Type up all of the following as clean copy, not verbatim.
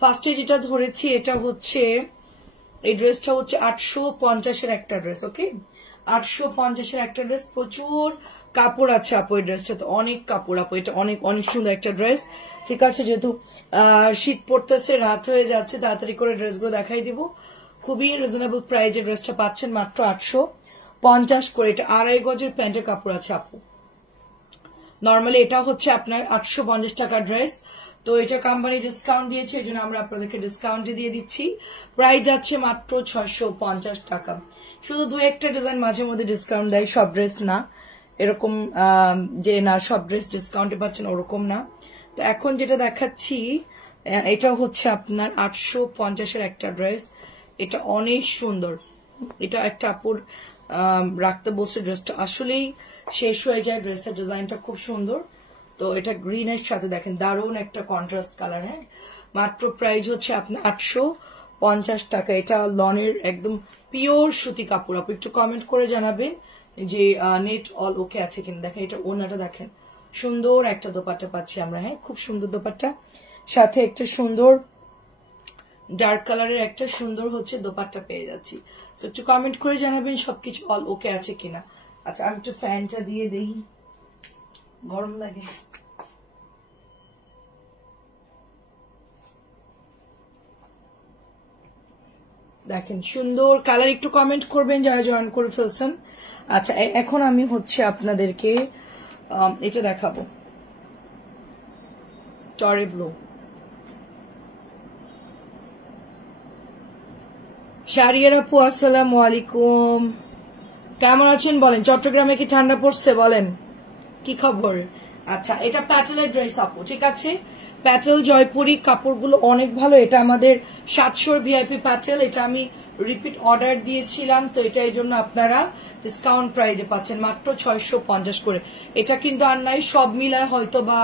ফার্স্টে যেটা ধরেছি এটা হচ্ছে এই ড্রেসটা হচ্ছে 850-এর একটা ড্রেস। ওকে, 850-এর একটা ড্রেস। প্রচুর কাপড় আছে আপু এই ড্রেসটাতে, অনেক কাপড় আপু। এটা অনেক অনেক সুন্দর একটা ড্রেস। ঠিক আছে, যেহেতু শীত পড়তেছে, রাত হয়ে যাচ্ছে, তাড়াতাড়ি করে ড্রেসগুলো দেখাই দিব। খুবই রিজনেবল প্রাইজে ড্রেসটা পাচ্ছেন মাত্র 850 করে। এটা 2.5 গজের প্যান্টের কাপড় আছে আপু। নর্মালি এটা হচ্ছে আপনার 850 টাকা ড্রেস, তো এটা কোম্পানি ডিসকাউন্ট দিয়েছে, এই জন্য আমরা আপনাদেরকে ডিসকাউন্টে দিয়ে দিচ্ছি। প্রাইস যাচ্ছে মাত্র 650 টাকা। শুধু দু একটা ডিজাইন মাঝে মধ্যে ডিসকাউন্ট দেয়, সব ড্রেস না। এরকম যে না সব ড্রেস ডিসকাউন্টে পাচ্ছেন ওরকম না। তো এখন যেটা দেখাচ্ছি এটা হচ্ছে আপনার 850-এর একটা ড্রেস। এটা অনেক সুন্দর। এটা একটা আপুর রাখতে বসে, ড্রেসটা আসলেই শেষ হয়ে যায়। ড্রেসের ডিজাইনটা খুব সুন্দর। তো এটা গ্রিনের সাথে দেখেন দারুণ একটা কন্ট্রাস্ট কালার। হ্যাঁ, মাত্র প্রাইস হচ্ছে আপনার 850 টাকা। এটা লনের একদম পিওর সুতি কাপড়। আপনি একটু কমেন্ট করে জানাবেন যে নেট অল ওকে আছে কিনা। দেখেন এটা ওনাটা দেখেন, সুন্দর একটা দোপাট্টা পাচ্ছি আমরা। হ্যাঁ, খুব সুন্দর দোপাট্টা, সাথে একটা সুন্দর ডার্ক কালারের একটা সুন্দর হচ্ছে দোপাট্টা পেয়ে যাচ্ছি। সো একটু কমেন্ট করে জানাবেন সবকিছু অল ওকে আছে কিনা। আচ্ছা, আমি একটু ফ্যানটা দিয়ে দেই, গরম লাগে। দেখেন সুন্দর কালার, একটু কমেন্ট করবেন যারা জয়েন করে ফেলছেন। আচ্ছা, এখন আমি হচ্ছে আপনাদেরকে এটা দেখাবো, টরে ব্লু। শারিয়ার আপু আসসালামু আলাইকুম, কেমন আছেন বলেন? চট্টগ্রামে কি ঠান্ডা পড়ছে বলেন, কি খবর? আচ্ছা, এটা প্যাটেলের ড্রেস আপু। ঠিক আছে, প্যাটেল জয়পুরি কাপড়গুলো অনেক ভালো। এটা আমাদের 700 ভিআইপি প্যাটেল। এটা আমি রিপিট অর্ডার দিয়েছিলাম, তো এটা এই জন্য আপনারা ডিসকাউন্ট প্রাইজে পাচ্ছেন মাত্র 650 করে। এটা কিন্তু আর নাই, সব মিলায় হয়তো বা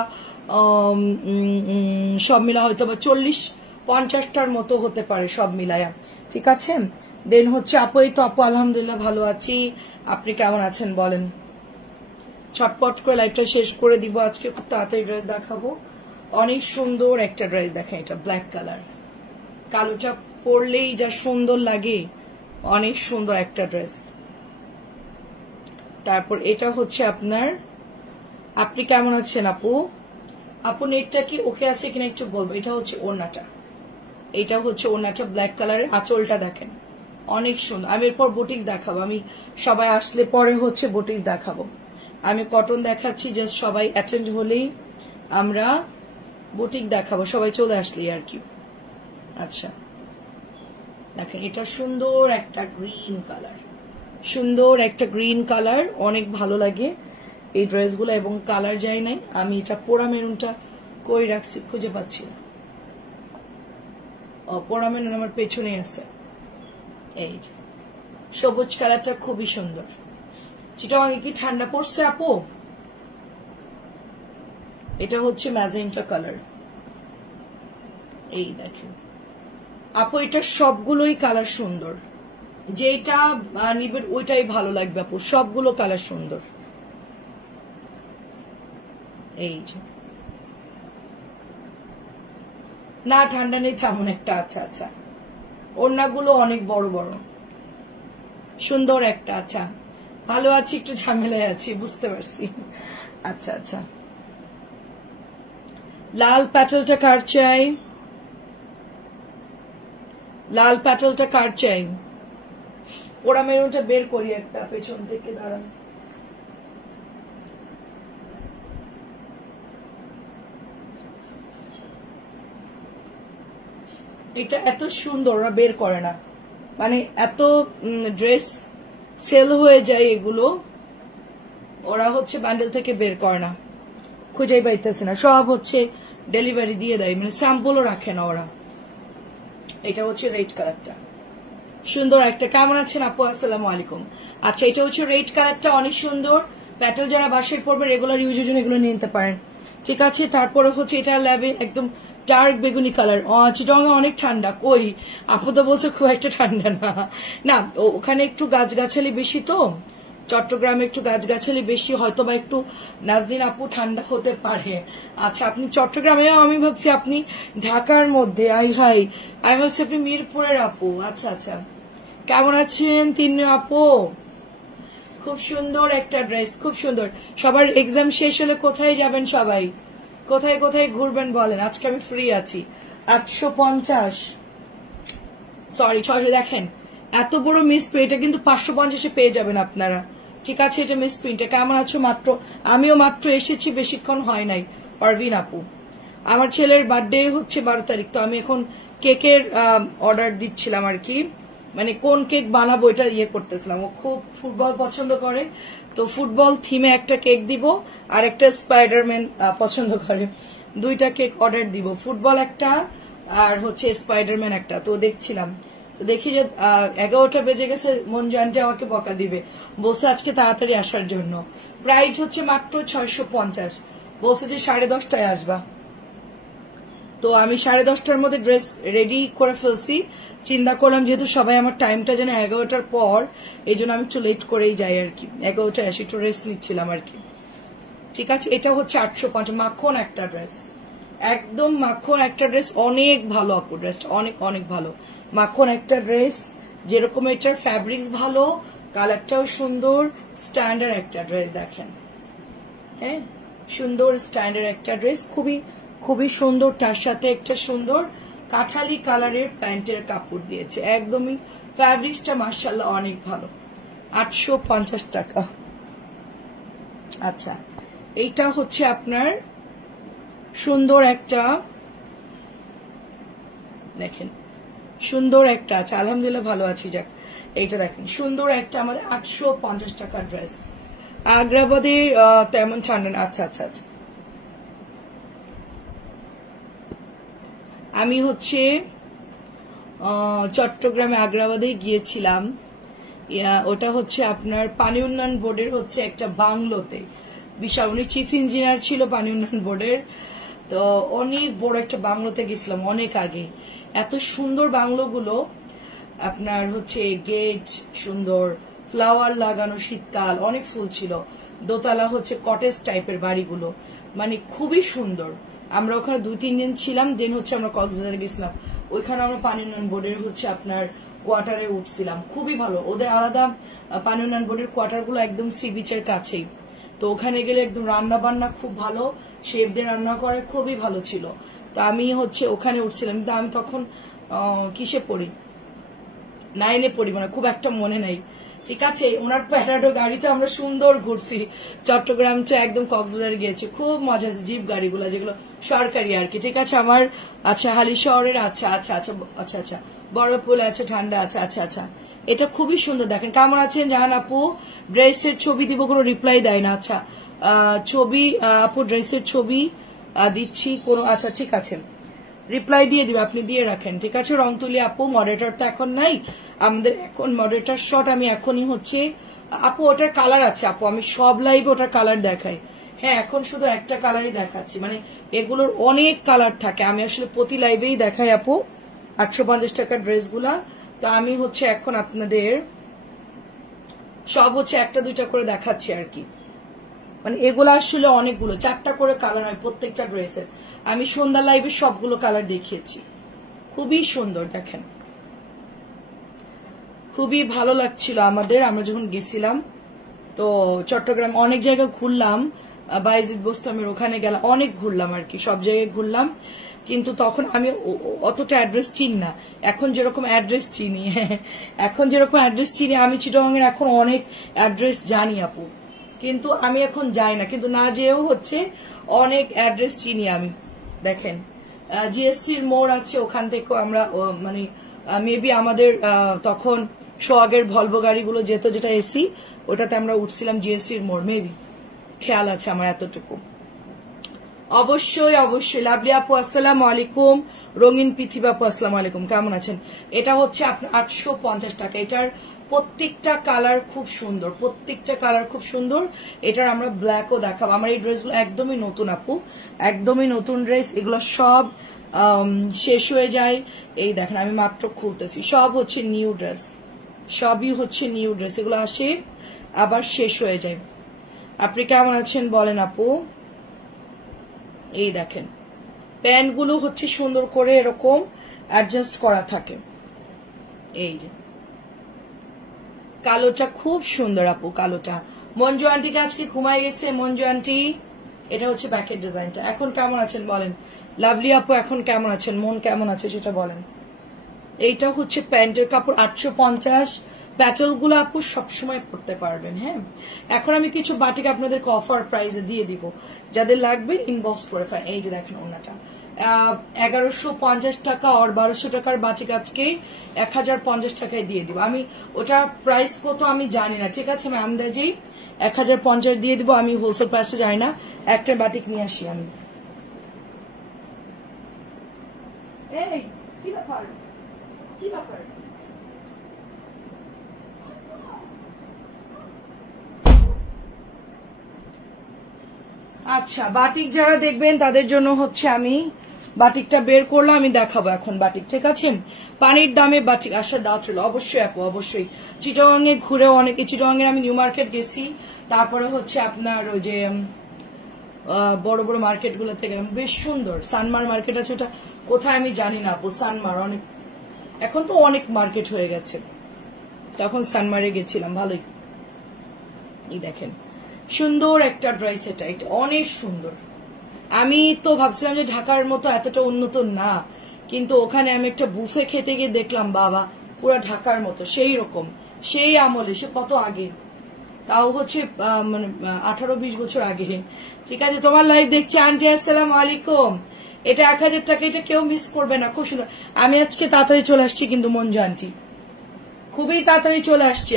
40-50টার মতো হতে পারে সব মিলায়া। ঠিক আছে, দেন হচ্ছে আপু, এই তো আপু আলহামদুলিল্লাহ ভালো আছি, আপনি কেমন আছেন বলেন? ছটপট করে লাইফটা শেষ করে দিব আজকে, খুব তাড়াতাড়ি ড্রেস দেখাবো। অনেক সুন্দর একটা ড্রেস দেখেন, এটা ব্ল্যাক কালার, কালোটা পরলেই যা সুন্দর লাগে, অনেক সুন্দর একটা ড্রেস। তারপর এটা হচ্ছে আপনার, আপনি কেমন আছেন আপু? আপু নেটটা কি ওকে আছে কিনা একটু বলবো। এটা হচ্ছে ওড়নাটা, এটা হচ্ছে ওড়নাটা ব্ল্যাক কালারের, আঁচলটা দেখেন অনেক সুন্দর। আমি এরপর বুটিক্স দেখাবো, আমি সবাই আসলে পরে হচ্ছে বুটিক্স দেখাবো। আমি কটন দেখাচ্ছি, জাস্ট সবাই অ্যাটেন্ড হলেই আমরা বুটিক দেখাবো, সবাই চলে আসলেই আর কি। আচ্ছা দেখেন, এটা সুন্দর একটা গ্রিন কালার, সুন্দর একটা গ্রিন কালার, অনেক ভালো লাগে এই ড্রেসগুলো, এবং কালার যায় নাই। আমি এটা পোড়া মেরুনটা কই রাখছি খুঁজে পাচ্ছি না। পোড়া মেরুন আমার পেছনে আছে, এই যে সবুজ কালারটা খুবই সুন্দর। চিটাগাঙে কি ঠান্ডা পড়ছে আপু? এটা হচ্ছে ম্যাজেন্টা কালার, এই দেখেন আপু, এটা সবগুলোই কালার সুন্দর, যেটা নিবেন ওইটাই ভালো লাগবে আপু, সবগুলো কালার সুন্দর। এই যে না ঠান্ডা নেই তেমন একটা। আচ্ছা আচ্ছা, ওড়নাগুলো অনেক বড় বড়, সুন্দর একটা। আচ্ছা ভালো আছি, একটু ঝামেলায় আছি, বুঝতে পারছি। আচ্ছা আচ্ছা, লাল প্যাটেলটা কার চাই? লাল প্যাটেলটা কার চাই? পোড়া মেরুনটা বের করি একটা পেছন থেকে, দাঁড়ান। এটা এত সুন্দর, ওরা বের করে না, মানে এত ড্রেস সেল হয়ে যায় এগুলো, ওরা হচ্ছে বান্ডেল থেকে বের করে না, খুঁজেই পাইতেছে না, সব হচ্ছে ডেলিভারি দিয়ে দেয়, মানে স্যাম্পলও রাখে না ওরা। এটা হচ্ছে রেড কালারটা, সুন্দর একটা। কেমন আছেন আপু? আসসালামু আলাইকুম। আচ্ছা, এটা হচ্ছে রেড কালারটা, অনেক সুন্দর প্যাটেল, যারা বাসায় পরবে রেগুলার ইউজের জন্য এগুলো নিতে পারেন। ঠিক আছে, তারপরে হচ্ছে এটা ল্যাভেন্ডার, একদম ডার্ক বেগুনি কালার। চিটাগাঙে অনেক ঠান্ডা, কই আপু তো বলছে খুব একটা ঠান্ডা না। না, ওখানে একটু গাছগাছালি বেশি, তো চট্টগ্রামে একটু গাছগাছালি বেশি, হয়তো বা একটু নাজদিন আপু ঠান্ডা হতে পারে। আচ্ছা, আপনি চট্টগ্রামে, আমি ভাবছি আপনি ঢাকার মধ্যে। আমি ভাবছি আপনি মিরপুরের আপু। আচ্ছা আচ্ছা, কেমন আছেন তিন্নি আপু? খুব সুন্দর একটা ড্রেস, খুব সুন্দর। সবার এক্সাম শেষ হলে কোথায় যাবেন সবাই? কোথায় কোথায় ঘুরবেন বলেন? আজকে আমি ফ্রি আছি। 850, সরি 600। দেখেন এত বড় মিস প্রিন্ট, এটা কিন্তু 550-এ পেয়ে যাবেন আপনারা। ঠিক আছে, এটা মিস প্রিন্ট। কেমন আছো? মাত্র আমিও মাত্র এসেছি, বেশিক্ষণ হয় নাই। পারভিন আপু, আমার ছেলের বার্থডে হচ্ছে 12 তারিখ, তো আমি এখন কেকের অর্ডার দিচ্ছিলাম আর কি, মানে কোন কেক বানাবো এটা ইয়ে করতেছিলাম। ও খুব ফুটবল পছন্দ করে, তো ফুটবল থিমে একটা কেক দিব, আর একটা স্পাইডারম্যান পছন্দ করে। দুইটা কেক অর্ডার দিব, ফুটবল একটা আর হচ্ছে স্পাইডারম্যান একটা। তো দেখছিলাম, তো দেখি যে 11টা বেজে গেছে, মঞ্জু আন্টি আমাকে বকা দিবে, বলছে আজকে তাড়াতাড়ি আসার জন্য। প্রাইস হচ্ছে মাত্র 650, বলছে যে 10:30টায় আসবা। তো আমি 10:30টার মধ্যে ড্রেস রেডি করে ফেলছি। চিন্তা করলাম যেহেতু সবাই আমার টাইমটা যেন 11টার পর, এই জন্য আমি একটু লেট করেই যাই আর কি। 11টায় এসে একটু রেস্ট নিচ্ছিলাম আর কি। ঠিক আছে, এটা হচ্ছে 850, মাখন একটা ড্রেস, একদম মাখন একটা ড্রেস, অনেক ভালো আপু ড্রেসটা, অনেক অনেক ভালো। মাখন একটা ড্রেস, যেরকম এটার ফ্যাব্রিক্স ভালো, কালারটাও সুন্দর, স্ট্যান্ডার্ড একটা ড্রেস। দেখেন, হ্যাঁ সুন্দর স্ট্যান্ডার্ড একটা ড্রেস, খুবই খুবই সুন্দর। তার সাথে একটা সুন্দর কাঠালি কালারের প্যান্টের কাপড় দিয়েছে, একদমই ফ্যাব্রিক্সটা মাশাআল্লাহ অনেক ভালো। 850 টাকা। আচ্ছা, এইটা হচ্ছে আপনার সুন্দর একটা, দেখেন সুন্দর একটা, আচ্ছা আলহামদুলিল্লাহ ভালো আছি। যাক, এইটা দেখেন সুন্দর একটা আমাদের 850 টাকার ড্রেস। আগ্রাবাদের তেমন ঠান্ডা না। আচ্ছা আচ্ছা আচ্ছা, আমি হচ্ছে চট্টগ্রামে আগ্রাবাদে গিয়েছিলাম। ওটা হচ্ছে আপনার পানি উন্নয়ন বোর্ডের হচ্ছে একটা বাংলোতে, বিশাল, উনি চিফ ইঞ্জিনিয়ার ছিল পানি উন্নয়ন বোর্ডের। তো অনেক বড় একটা বাংলোতে গেছিলাম অনেক আগে। এত সুন্দর বাংলোগুলো, আপনার হচ্ছে গেট সুন্দর, ফ্লাওয়ার লাগানো, শীতকাল, অনেক ফুল ছিল। দোতলা হচ্ছে কটেজ টাইপের বাড়িগুলো, মানে খুবই সুন্দর। আমরা ওখানে 2-3 দিন ছিলাম, দেন হচ্ছে আমরা কক্সবাজারে গেছিলাম। ওইখানে আমরা পানি উন্নয়ন বোর্ডের হচ্ছে আপনার কোয়ার্টারে উঠছিলাম, খুবই ভালো। ওদের আলাদা পানি উন্নয়ন বোর্ডের কোয়ার্টার গুলো একদম সি বিচের কাছেই। তো ওখানে গেলে একদম রান্না বান্না খুব ভালো, শেফদের রান্না করে, খুবই ভালো ছিল। তো আমি হচ্ছে ওখানে উঠছিলাম, কিন্তু আমি তখন কিসে পড়ি, 9-এ পড়ি, মানে খুব একটা মনে নাই। ঠিক আছে, ওনার প্যারাডো গাড়িতে আমরা সুন্দর ঘুরছি, চট্টগ্রাম তো একদম কক্সবাজার গিয়েছি, খুব মজা আছে। জিপ গাড়িগুলো যেগুলো সরকারি আর কি। ঠিক আছে, আমার আচ্ছা হালি শহরের, আচ্ছা আচ্ছা আচ্ছা আচ্ছা আচ্ছা বড়পুলে আছে, ঠান্ডা আছে। আচ্ছা আচ্ছা, এটা খুবই সুন্দর। দেখেন কেমন আছেন জাহান আপু? ড্রেসের ছবি দিব, কোনো রিপ্লাই দেয় না। আচ্ছা ছবি আপু, ড্রেসের ছবি দিচ্ছি কোনো, আচ্ছা ঠিক আছে, রিপ্লাই দিয়ে দিবে, আপনি দিয়ে রাখেন। ঠিক আছে, রংতুলি আপু, মডারেটর তো এখন নাই আমাদের, এখন মডারেটর শট আমি এখনই হচ্ছে আপু, ওটার কালার আছে আপু, আমি সব লাইভে ওটার কালার দেখাই। হ্যাঁ, এখন শুধু একটা কালারই দেখাচ্ছি, মানে এগুলোর অনেক কালার থাকে, আমি আসলে প্রতি লাইভেই দেখাই আপু 850 টাকার ড্রেসগুলা। তো আমি হচ্ছে এখন আপনাদের সব হচ্ছে 1-2টা করে দেখাচ্ছি আর কি, মানে এগুলো আসলে অনেকগুলো, 4টা করে কালার হয় প্রত্যেকটা ড্রেসের। আমি সন্ধ্যা লাইভে সবগুলো কালার দেখিয়েছি, খুবই সুন্দর। দেখেন খুবই ভালো লাগছিল আমাদের, আমরা যখন গেছিলাম। তো চট্টগ্রাম অনেক জায়গায় ঘুরলাম, বাইজিদ বোস্তামের ওখানে গেলাম, অনেক ঘুরলাম আর কি, সব জায়গায় ঘুরলাম। কিন্তু তখন আমি অতটা অ্যাড্রেস চিনি না, এখন যেরকম অ্যাড্রেস চিনি এখন যেরকম অ্যাড্রেস চিনি, আমি চিটাগাংয়ের এখন অনেক অ্যাড্রেস জানি আপু, কিন্তু আমি এখন যাই না, কিন্তু না যেও হচ্ছে অনেক অ্যাড্রেস চিনি আমি। দেখেন জিএসসির মোড় আছে, ওখান থেকে আমরা মানে মেবি আমাদের তখন সোহাগের ভলভো গাড়িগুলো যেত, যেটা এসি, ওটাতে আমরা উঠছিলাম জিএসসির মোড়, মেবি খেয়াল আছে আমার এতটুকু। অবশ্যই অবশ্যই লাভলি আপু আসসালামু আলাইকুম, রঙিন পৃথিবী আপু আসসালামু আলাইকুম, কেমন আছেন? এটা হচ্ছে আপনার 850 টাকা। এটার প্রত্যেকটা কালার খুব সুন্দর, প্রত্যেকটা কালার খুব সুন্দর। এটার আমরা ব্ল্যাকও দেখাবো। আমার এই ড্রেসগুলো একদমই নতুন আপু, একদমই নতুন ড্রেস, এগুলো সব শেষ হয়ে যায়। এই দেখেন আমি মাত্র খুলতেছি, সব হচ্ছে নিউ ড্রেস, সবই হচ্ছে নিউ ড্রেস। এগুলো আসে আবার শেষ হয়ে যায়। আপনি কেমন আছেন বলেন আপু? এই দেখেন প্যান্ট গুলো হচ্ছে সুন্দর করে এরকম অ্যাডজাস্ট করা থাকে। এই যে কালোটা খুব সুন্দর আপু, কালোটা। মঞ্জু আন্টি আজকে ঘুমাই গেছে মঞ্জু আন্টি। এটা হচ্ছে ব্যাকের ডিজাইনটা। এখন কেমন আছেন বলেন লাভলি আপু, এখন কেমন আছেন, মন কেমন আছে সেটা বলেন। এইটা হচ্ছে প্যান্টের কাপড় 850। প্যাটেল গুলো আপু সবসময় পড়তে পারবেন। হ্যাঁ, এখন আমি কিছু বাটিক আপনাদেরকে অফার প্রাইসে দিয়ে দিব, যাদের লাগবে ইনবক্স করে ফেলেন। এই যে দেখেন ওনাটা 1150 টাকা আর 1200 টাকার বাটিক আজকে 1050 টাকায় দিয়ে দিব। আমি ওটা প্রাইস কত আমি জানি না, ঠিক আছে, আমি আন্দাজেই 1050 দিয়ে দিব। আমি হোলসেল প্রাইসে জানি না। একটা বাটিক নিয়ে আসি আমি। এই কি ব্যাপার, কি ব্যাপার? আচ্ছা, বাটিক যারা দেখবেন তাদের জন্য হচ্ছে আমি বাটিকটা বের করলাম, আমি দেখাবো এখন বাটিক, ঠিক আছে। পানির দামে বাটিক আসার দাওয়াত ছিল অবশ্যই আপু, অবশ্যই। চিটাগাং এ ঘুরেও অনেকে, চিটাগাং এর আমি নিউ মার্কেট গেছি, তারপরে হচ্ছে আপনার ওই যে বড় বড় মার্কেট গুলোতে গেলাম, বেশ সুন্দর। সানমার মার্কেট আছে, ওটা কোথায় আমি জানি না আপু। সানমার অনেক, এখন তো অনেক মার্কেট হয়ে গেছে, তখন সানমারে গেছিলাম, ভালোই। এই দেখেন সুন্দর একটা ড্রেস, এটা এটা অনেক সুন্দর। আমি তো ভাবছিলাম যে ঢাকার মতো এতটা উন্নত না, কিন্তু ওখানে আমি একটা বুফে খেতে গিয়ে দেখলাম বাবা পুরো ঢাকার মতো, সেই রকম, সেই আমলে, সে কত আগে, তাও হচ্ছে মানে 18-20 বছর আগে। ঠিক আছে, তোমার লাইভ দেখছি আন্টি, আসসালামু আলাইকুম। এটা 1000 টাকা, এটা কেউ মিস করবে না, খুব সুন্দর। আমি আজকে তাড়াতাড়ি চলে আসছি কিন্তু মঞ্জু আন্টি, খুবই তাড়াতাড়ি চলে আসছি।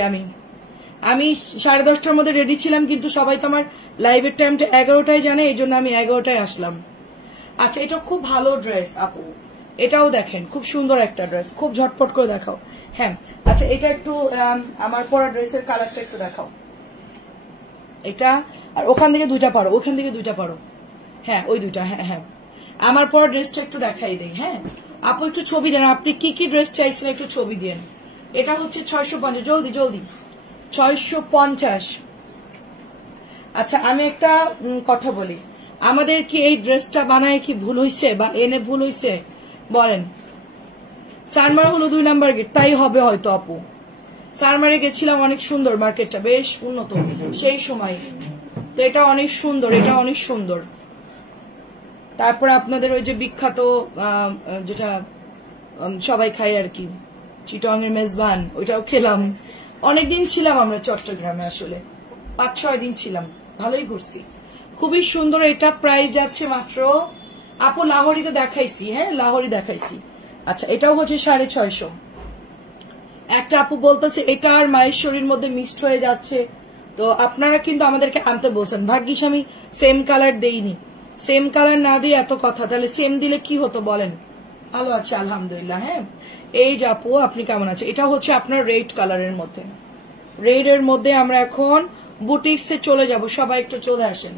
আমি 10:30টার মধ্যে রেডি ছিলাম, কিন্তু সবাই তো আমার লাইভের টাইমটা 11টায় জানে, এই জন্য আমি 11টায় আসলাম। আচ্ছা, এটা খুব ভালো ড্রেস আপু, এটাও দেখেন খুব সুন্দর একটা ড্রেস, খুব ঝটপট করে দেখাও। হ্যাঁ, আচ্ছা, এটা একটু আমার পরা ড্রেসের কালারটা একটু দেখাও। এটা আর ওখান থেকে দুইটা পারো, ওখান থেকে দুইটা পারো। হ্যাঁ, ওই দুইটা। হ্যাঁ হ্যাঁ, আমার পরা ড্রেসটা একটু দেখাই দেই। হ্যাঁ আপু, একটু ছবি দেন, আপনি কি কি ড্রেস চাইছেন একটু ছবি দেন। এটা হচ্ছে 650, জলদি জলদি, 650। আচ্ছা, আমি একটা কথা বলি, আমাদের কি এই ড্রেসটা বানায় কি ভুল হইছে বা এনে ভুল হইছে বলেন? সানমার হলো 2 নাম্বার গেট, তাই হবে হয়তো আপু। সানমারে গেছিলাম, অনেক সুন্দর মার্কেটটা, বেশ উন্নত সেই সময়, তো এটা অনেক সুন্দর, এটা অনেক সুন্দর। তারপর আপনাদের ওই যে বিখ্যাত যেটা সবাই খায় আর কি, চিটং এর মেজবান, ওইটাও খেলাম। অনেকদিন ছিলাম আমরা চট্টগ্রামে, আসলে 5-6 দিন ছিলাম, ভালোই ঘুরছি, খুবই সুন্দর। এটা প্রাইস যাচ্ছে মাত্র, আপু লাহোরিতে দেখাইছি, হ্যাঁ লাহোরি দেখাইছি। আচ্ছা, এটাও হচ্ছে 650। একটা আপু বলতেছে এটা আর মাহেশ্বরীর মধ্যে মিক্সড হয়ে যাচ্ছে, তো আপনারা কিন্তু আমাদেরকে আনতে বলছেন, ভাগ্যিস আমি সেম কালার দেইনি। সেম কালার না দিয়ে এত কথা, তাহলে সেম দিলে কি হতো বলেন? ভালো আছে আলহামদুলিল্লাহ। হ্যাঁ, এই যে আপু আপনি কেমন আছে? এটা হচ্ছে আপনার রেড কালারের মধ্যে, রেড এর মধ্যে আমরা এখন বুটিক্সে চলে যাব, সবাই একটু চলে আসেন।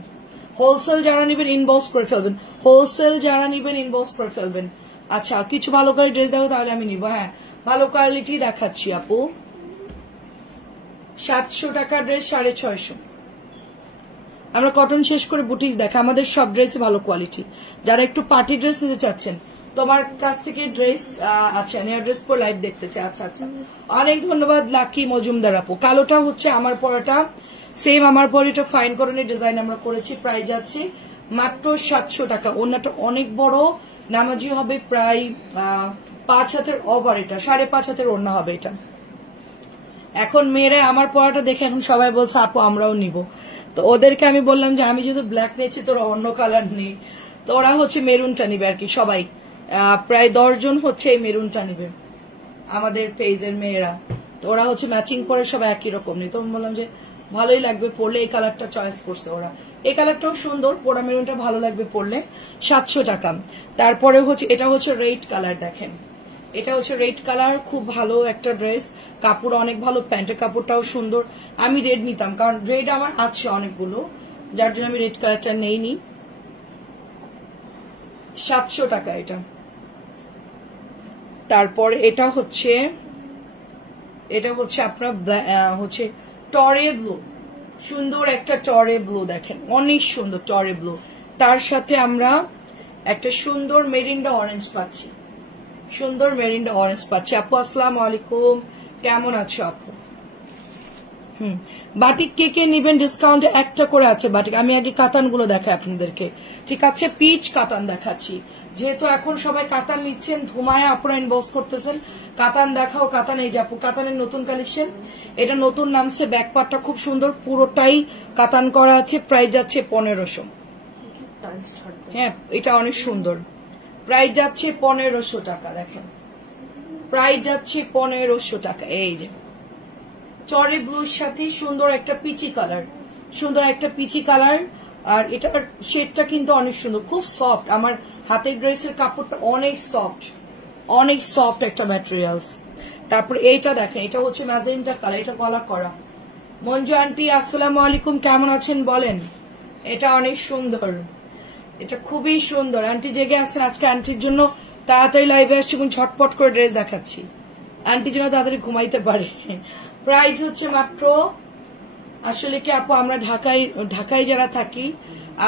হোলসেল যারা নিবেন ইনবক্স করে ফেলবেন, হোলসেল যারা নিবেন ইনবক্স করে ফেলবেন। আচ্ছা, কিছু ভালো করে ড্রেস দেখো তাহলে আমি নিব। হ্যাঁ, ভালো কোয়ালিটি দেখাচ্ছি আপু। 700 টাকা ড্রেস 650। আমরা কটন শেষ করে বুটিক্স দেখা, আমাদের সব ড্রেসে ভালো কোয়ালিটি। যারা একটু পার্টি ড্রেস নিতে চাচ্ছেন, তোমার কাছ থেকে ড্রেস, আচ্ছা নেয়ার ড্রেস পর লাইভ দেখতে চাই। আচ্ছা আচ্ছা, অনেক ধন্যবাদ লাকি মজুমদার আপু। কালোটা হচ্ছে আমার পরাটা, সেম আমার পরে, এটা ফাইন করণের ডিজাইন আমরা করেছি, প্রাইস যাচ্ছে মাত্র 700 টাকা। ওনাটা অনেক বড় নামাজি হবে, প্রায় 5 হাতের ওভার, এটা 5.5 হাতের ওড়না হবে এটা। এখন মেয়েরা আমার পরাটা দেখে এখন সবাই বলছে আপু আমরাও নিব, তো ওদেরকে আমি বললাম যে আমি যেহেতু ব্ল্যাক নিয়েছি, তোরা অন্য কালার নেই, তো ওরা হচ্ছে মেরুনটা নিবে আর কি। সবাই প্রায় 10 জন হচ্ছে এই মেরুনটা নিবে আমাদের পেজের মেয়েরা, তো ওরা হচ্ছে ম্যাচিং করে সবাই একই রকম নেই। তো আমি বললাম যে ভালোই লাগবে পরলে, এই কালারটা চয়েস করছে ওরা। এই কালারটাও সুন্দর, পোড়া মেরুনটা ভালো লাগবে পরলে। 700 টাকা। তারপরে হচ্ছে এটা হচ্ছে রেড কালার, দেখেন এটা হচ্ছে রেড কালার, খুব ভালো একটা ড্রেস, কাপড় অনেক ভালো, প্যান্টের কাপড়টাও সুন্দর। আমি রেড নিতাম, কারণ রেড আমার আছে অনেকগুলো, যার জন্য আমি রেড কালারটা নেইনি। 700 টাকা এটা। তারপর এটা হচ্ছে আপনার হচ্ছে টরে ব্লু, সুন্দর একটা টরে ব্লু দেখেন, অনেক সুন্দর টরে ব্লু। তার সাথে আমরা একটা সুন্দর মেরিন্ডা অরেঞ্জ পাচ্ছি, সুন্দর মেরিন্ডা অরেঞ্জ পাচ্ছি। আপু আসসালামু আলাইকুম, কেমন আছো আপু? বাটিক কে কে নিবেন? ডিসকাউন্টে একটা করে আছে বাটিক। আমি আগে কাতান গুলো দেখাই আপনাদেরকে, ঠিক আছে? পিচ কাতান দেখাচ্ছি, যেহেতু এখন সবাই কাতান নিচ্ছেন, ধুমায়া আপনারা ইনবক্স করতেছেন কাতান দেখাও কাতান। এই যে আপু কাতানের নতুন কালেকশন, এটা নতুন নামছে, ব্যাকপার্টটা খুব সুন্দর, পুরোটাই কাতান করা আছে। প্রাইস যাচ্ছে 1500। হ্যাঁ এটা অনেক সুন্দর, প্রাইস যাচ্ছে 1500 টাকা। দেখেন প্রাইস যাচ্ছে 1500 টাকা। এই যে চরে ব্লুর সাথে সুন্দর একটা পিচি কালার, সুন্দর একটা পিচি কালার। আর এটার শেডটা কিন্তু অনেক সুন্দর, খুব সফট। আমার হাতের ড্রেসের কাপড়টা অনেক সফট, অনেক সফট একটা ম্যাটেরিয়ালস। তারপর এইটা দেখেন, এটা হচ্ছে ম্যাজেন্টা কালার, এটা কলার করা। মঞ্জু আন্টি আসসালামু আলাইকুম, কেমন আছেন বলেন? এটা অনেক সুন্দর, এটা খুবই সুন্দর। আন্টি জেগে আসছেন আজকে, আন্টির জন্য তাড়াতাড়ি লাইভে আসছি এবং ঝটপট করে ড্রেস দেখাচ্ছি, আন্টির জন্য তাড়াতাড়ি ঘুমাইতে পারে। প্রাইস হচ্ছে মাত্র, আসলে কি আপু আমরা ঢাকায় যারা থাকি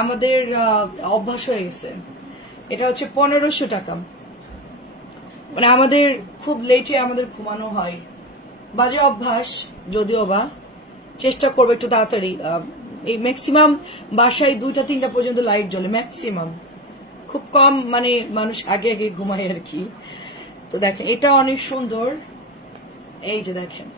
আমাদের অভ্যাস হয়ে গেছে, এটা হচ্ছে 1500 টাকা। মানে আমাদের খুব লেটে আমাদের ঘুমানো হয়, বাজে অভ্যাস যদিও বা, চেষ্টা করবো একটু তাড়াতাড়ি। এই ম্যাক্সিমাম বাসায় 2টা-3টা পর্যন্ত লাইট জ্বলে, ম্যাক্সিমাম, খুব কম মানে মানুষ আগে আগে ঘুমায় আর কি। তো দেখেন এটা অনেক সুন্দর, এই যে দেখেন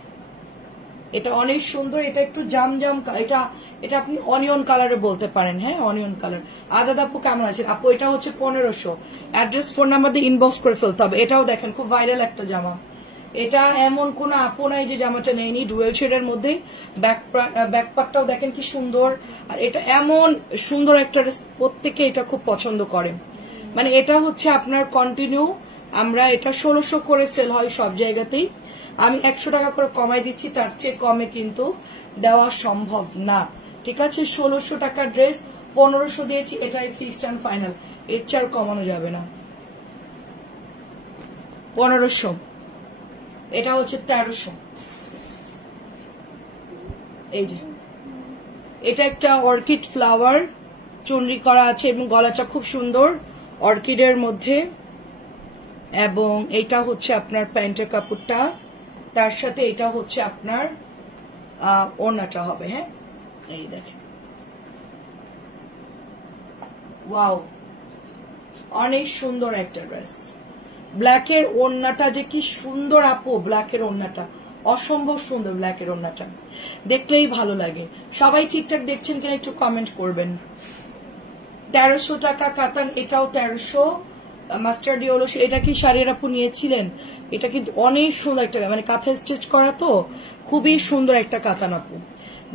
এটা অনেক সুন্দর, এটা একটু জামজাম, এটা এটা আপনি অনিয়ন কালারে বলতে পারেন। হ্যাঁ অনিয়ন কালার। আজাদ আপু কেমন আছেন? আপু এটা হচ্ছে 1500। অ্যাড্রেস ফোন নাম্বার দিয়ে ইনবক্স করে ফেলতে হবে। এটাও দেখেন খুব ভাইরাল একটা জামা, এটা এমন কোন আপু নাই যে জামাটা নেয়নি, ডুয়েল শেডের মধ্যে। ব্যাকপার্টটাও দেখেন কি সুন্দর, আর এটা এমন সুন্দর একটা ড্রেস, প্রত্যেকে এটা খুব পছন্দ করে। মানে এটা হচ্ছে আপনার কন্টিনিউ, আমরা এটা 1600 করে সেল হয় সব জায়গাতেই, আমি 100 টাকা করে কমাই দিচ্ছি, তার চেয়ে কমে কিন্তু দেওয়া সম্ভব না, ঠিক আছে? 1600 টাকার ড্রেস 1500 দিয়েছি, এটাই ফিক্সড অ্যান্ড ফাইনাল, এর চেয়ে আর কমানো যাবে না। 1500, এটা হচ্ছে 1300। এই যে এটা একটা অর্কিড ফ্লাওয়ার চুনরি করা আছে এবং গলাটা খুব সুন্দর অর্কিডের মধ্যে, এবং এটা হচ্ছে আপনার প্যান্টের কাপড়টা, তার সাথে এটা হচ্ছে আপনার ওড়নাটা হবে। হ্যাঁ এই দেখেন, ওয়াও অনেক সুন্দর একটা ড্রেস। ব্ল্যাকের ওড়নাটা যে কি সুন্দর আপু, ব্ল্যাকের ওড়নাটা অসম্ভব সুন্দর, ব্ল্যাকের ওড়নাটা দেখলেই ভালো লাগে। সবাই ঠিকঠাক দেখছেন কিনা একটু কমেন্ট করবেন। 1300 টাকা কাতান, এটাও 1300। মাস্টার্ড ইয়েলো, এটা কি শাড়ির আপু নিয়েছিলেন? এটা কিন্তু অনেক সুন্দর একটা, মানে কাঁথা স্টিচ করা তো, খুবই সুন্দর একটা কাতান আপু।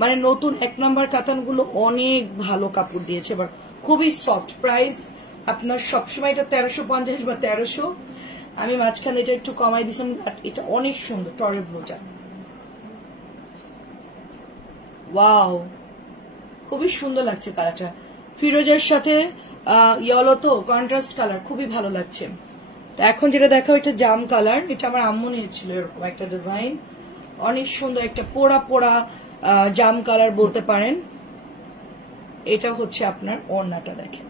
মানে নতুন 1 নাম্বার কাতানগুলো অনেক ভালো কাপড় দিয়েছে, এবার খুবই সফট। প্রাইস আপনার সবসময় এটা 1350 বা 1300, আমি মাঝখানে এটা একটু কমাই দিয়েছিলাম। এটা অনেক সুন্দর টরে ব্লুটা, ওয়াও খুবই সুন্দর লাগছে কালারটা, ফিরোজের সাথে ইয়েলো তো কন্ট্রাস্ট কালার, খুবই ভালো লাগছে। তো এখন যেটা দেখা, এটা জাম কালার, এটা আমার আম্মু নিয়েছিল এরকম একটা ডিজাইন, অনেক সুন্দর একটা পোড়া পোড়া জাম কালার বলতে পারেন। এটা হচ্ছে আপনার ওড়নাটা দেখেন,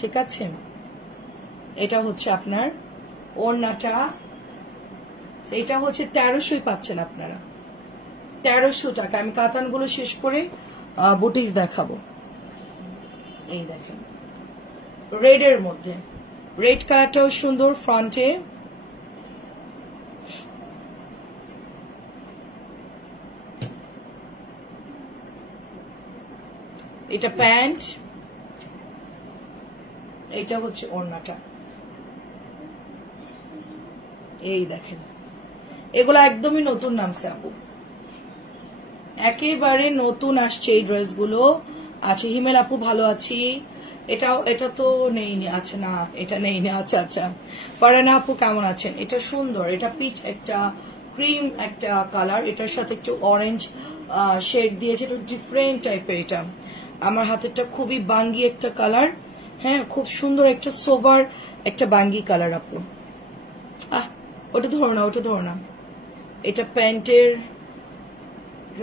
ঠিক আছে? এটা হচ্ছে আপনার ওড়নাটা, এটা হচ্ছে 1300 পাচ্ছেন আপনারা, 1300 টাকা। আমি কাতানগুলো শেষ করে বুটিক্স দেখাবো। এই দেখেন রেড এর মধ্যে, রেড কালারটাও সুন্দর ফ্রন্টে, এটা প্যান্ট, এটা হচ্ছে ওড়নাটা। এই দেখেন এগুলো একদমই নতুন নামছে আপু, একেবারে নতুন আসছে এই ড্রেসগুলো। আছে হিমেল আপু, ভালো আছি। এটা তো নেইনি, আছে না, এটা নেইনি। আচ্ছা আচ্ছা, পারানা আপু কেমন আছেন? এটা সুন্দর, এটা পিচ একটা ক্রিম একটা কালার, এটার সাথে একটু অরেঞ্জ শেড দিয়েছে, একটু ডিফারেন্ট টাইপের। এটা আমার হাতেরটা খুবই বাঙ্গি একটা কালার, হ্যাঁ খুব সুন্দর একটা সোভার একটা বাঙ্গি কালার আপু। ওটা ধরো না, ওটা ধরো না। এটা প্যান্টের,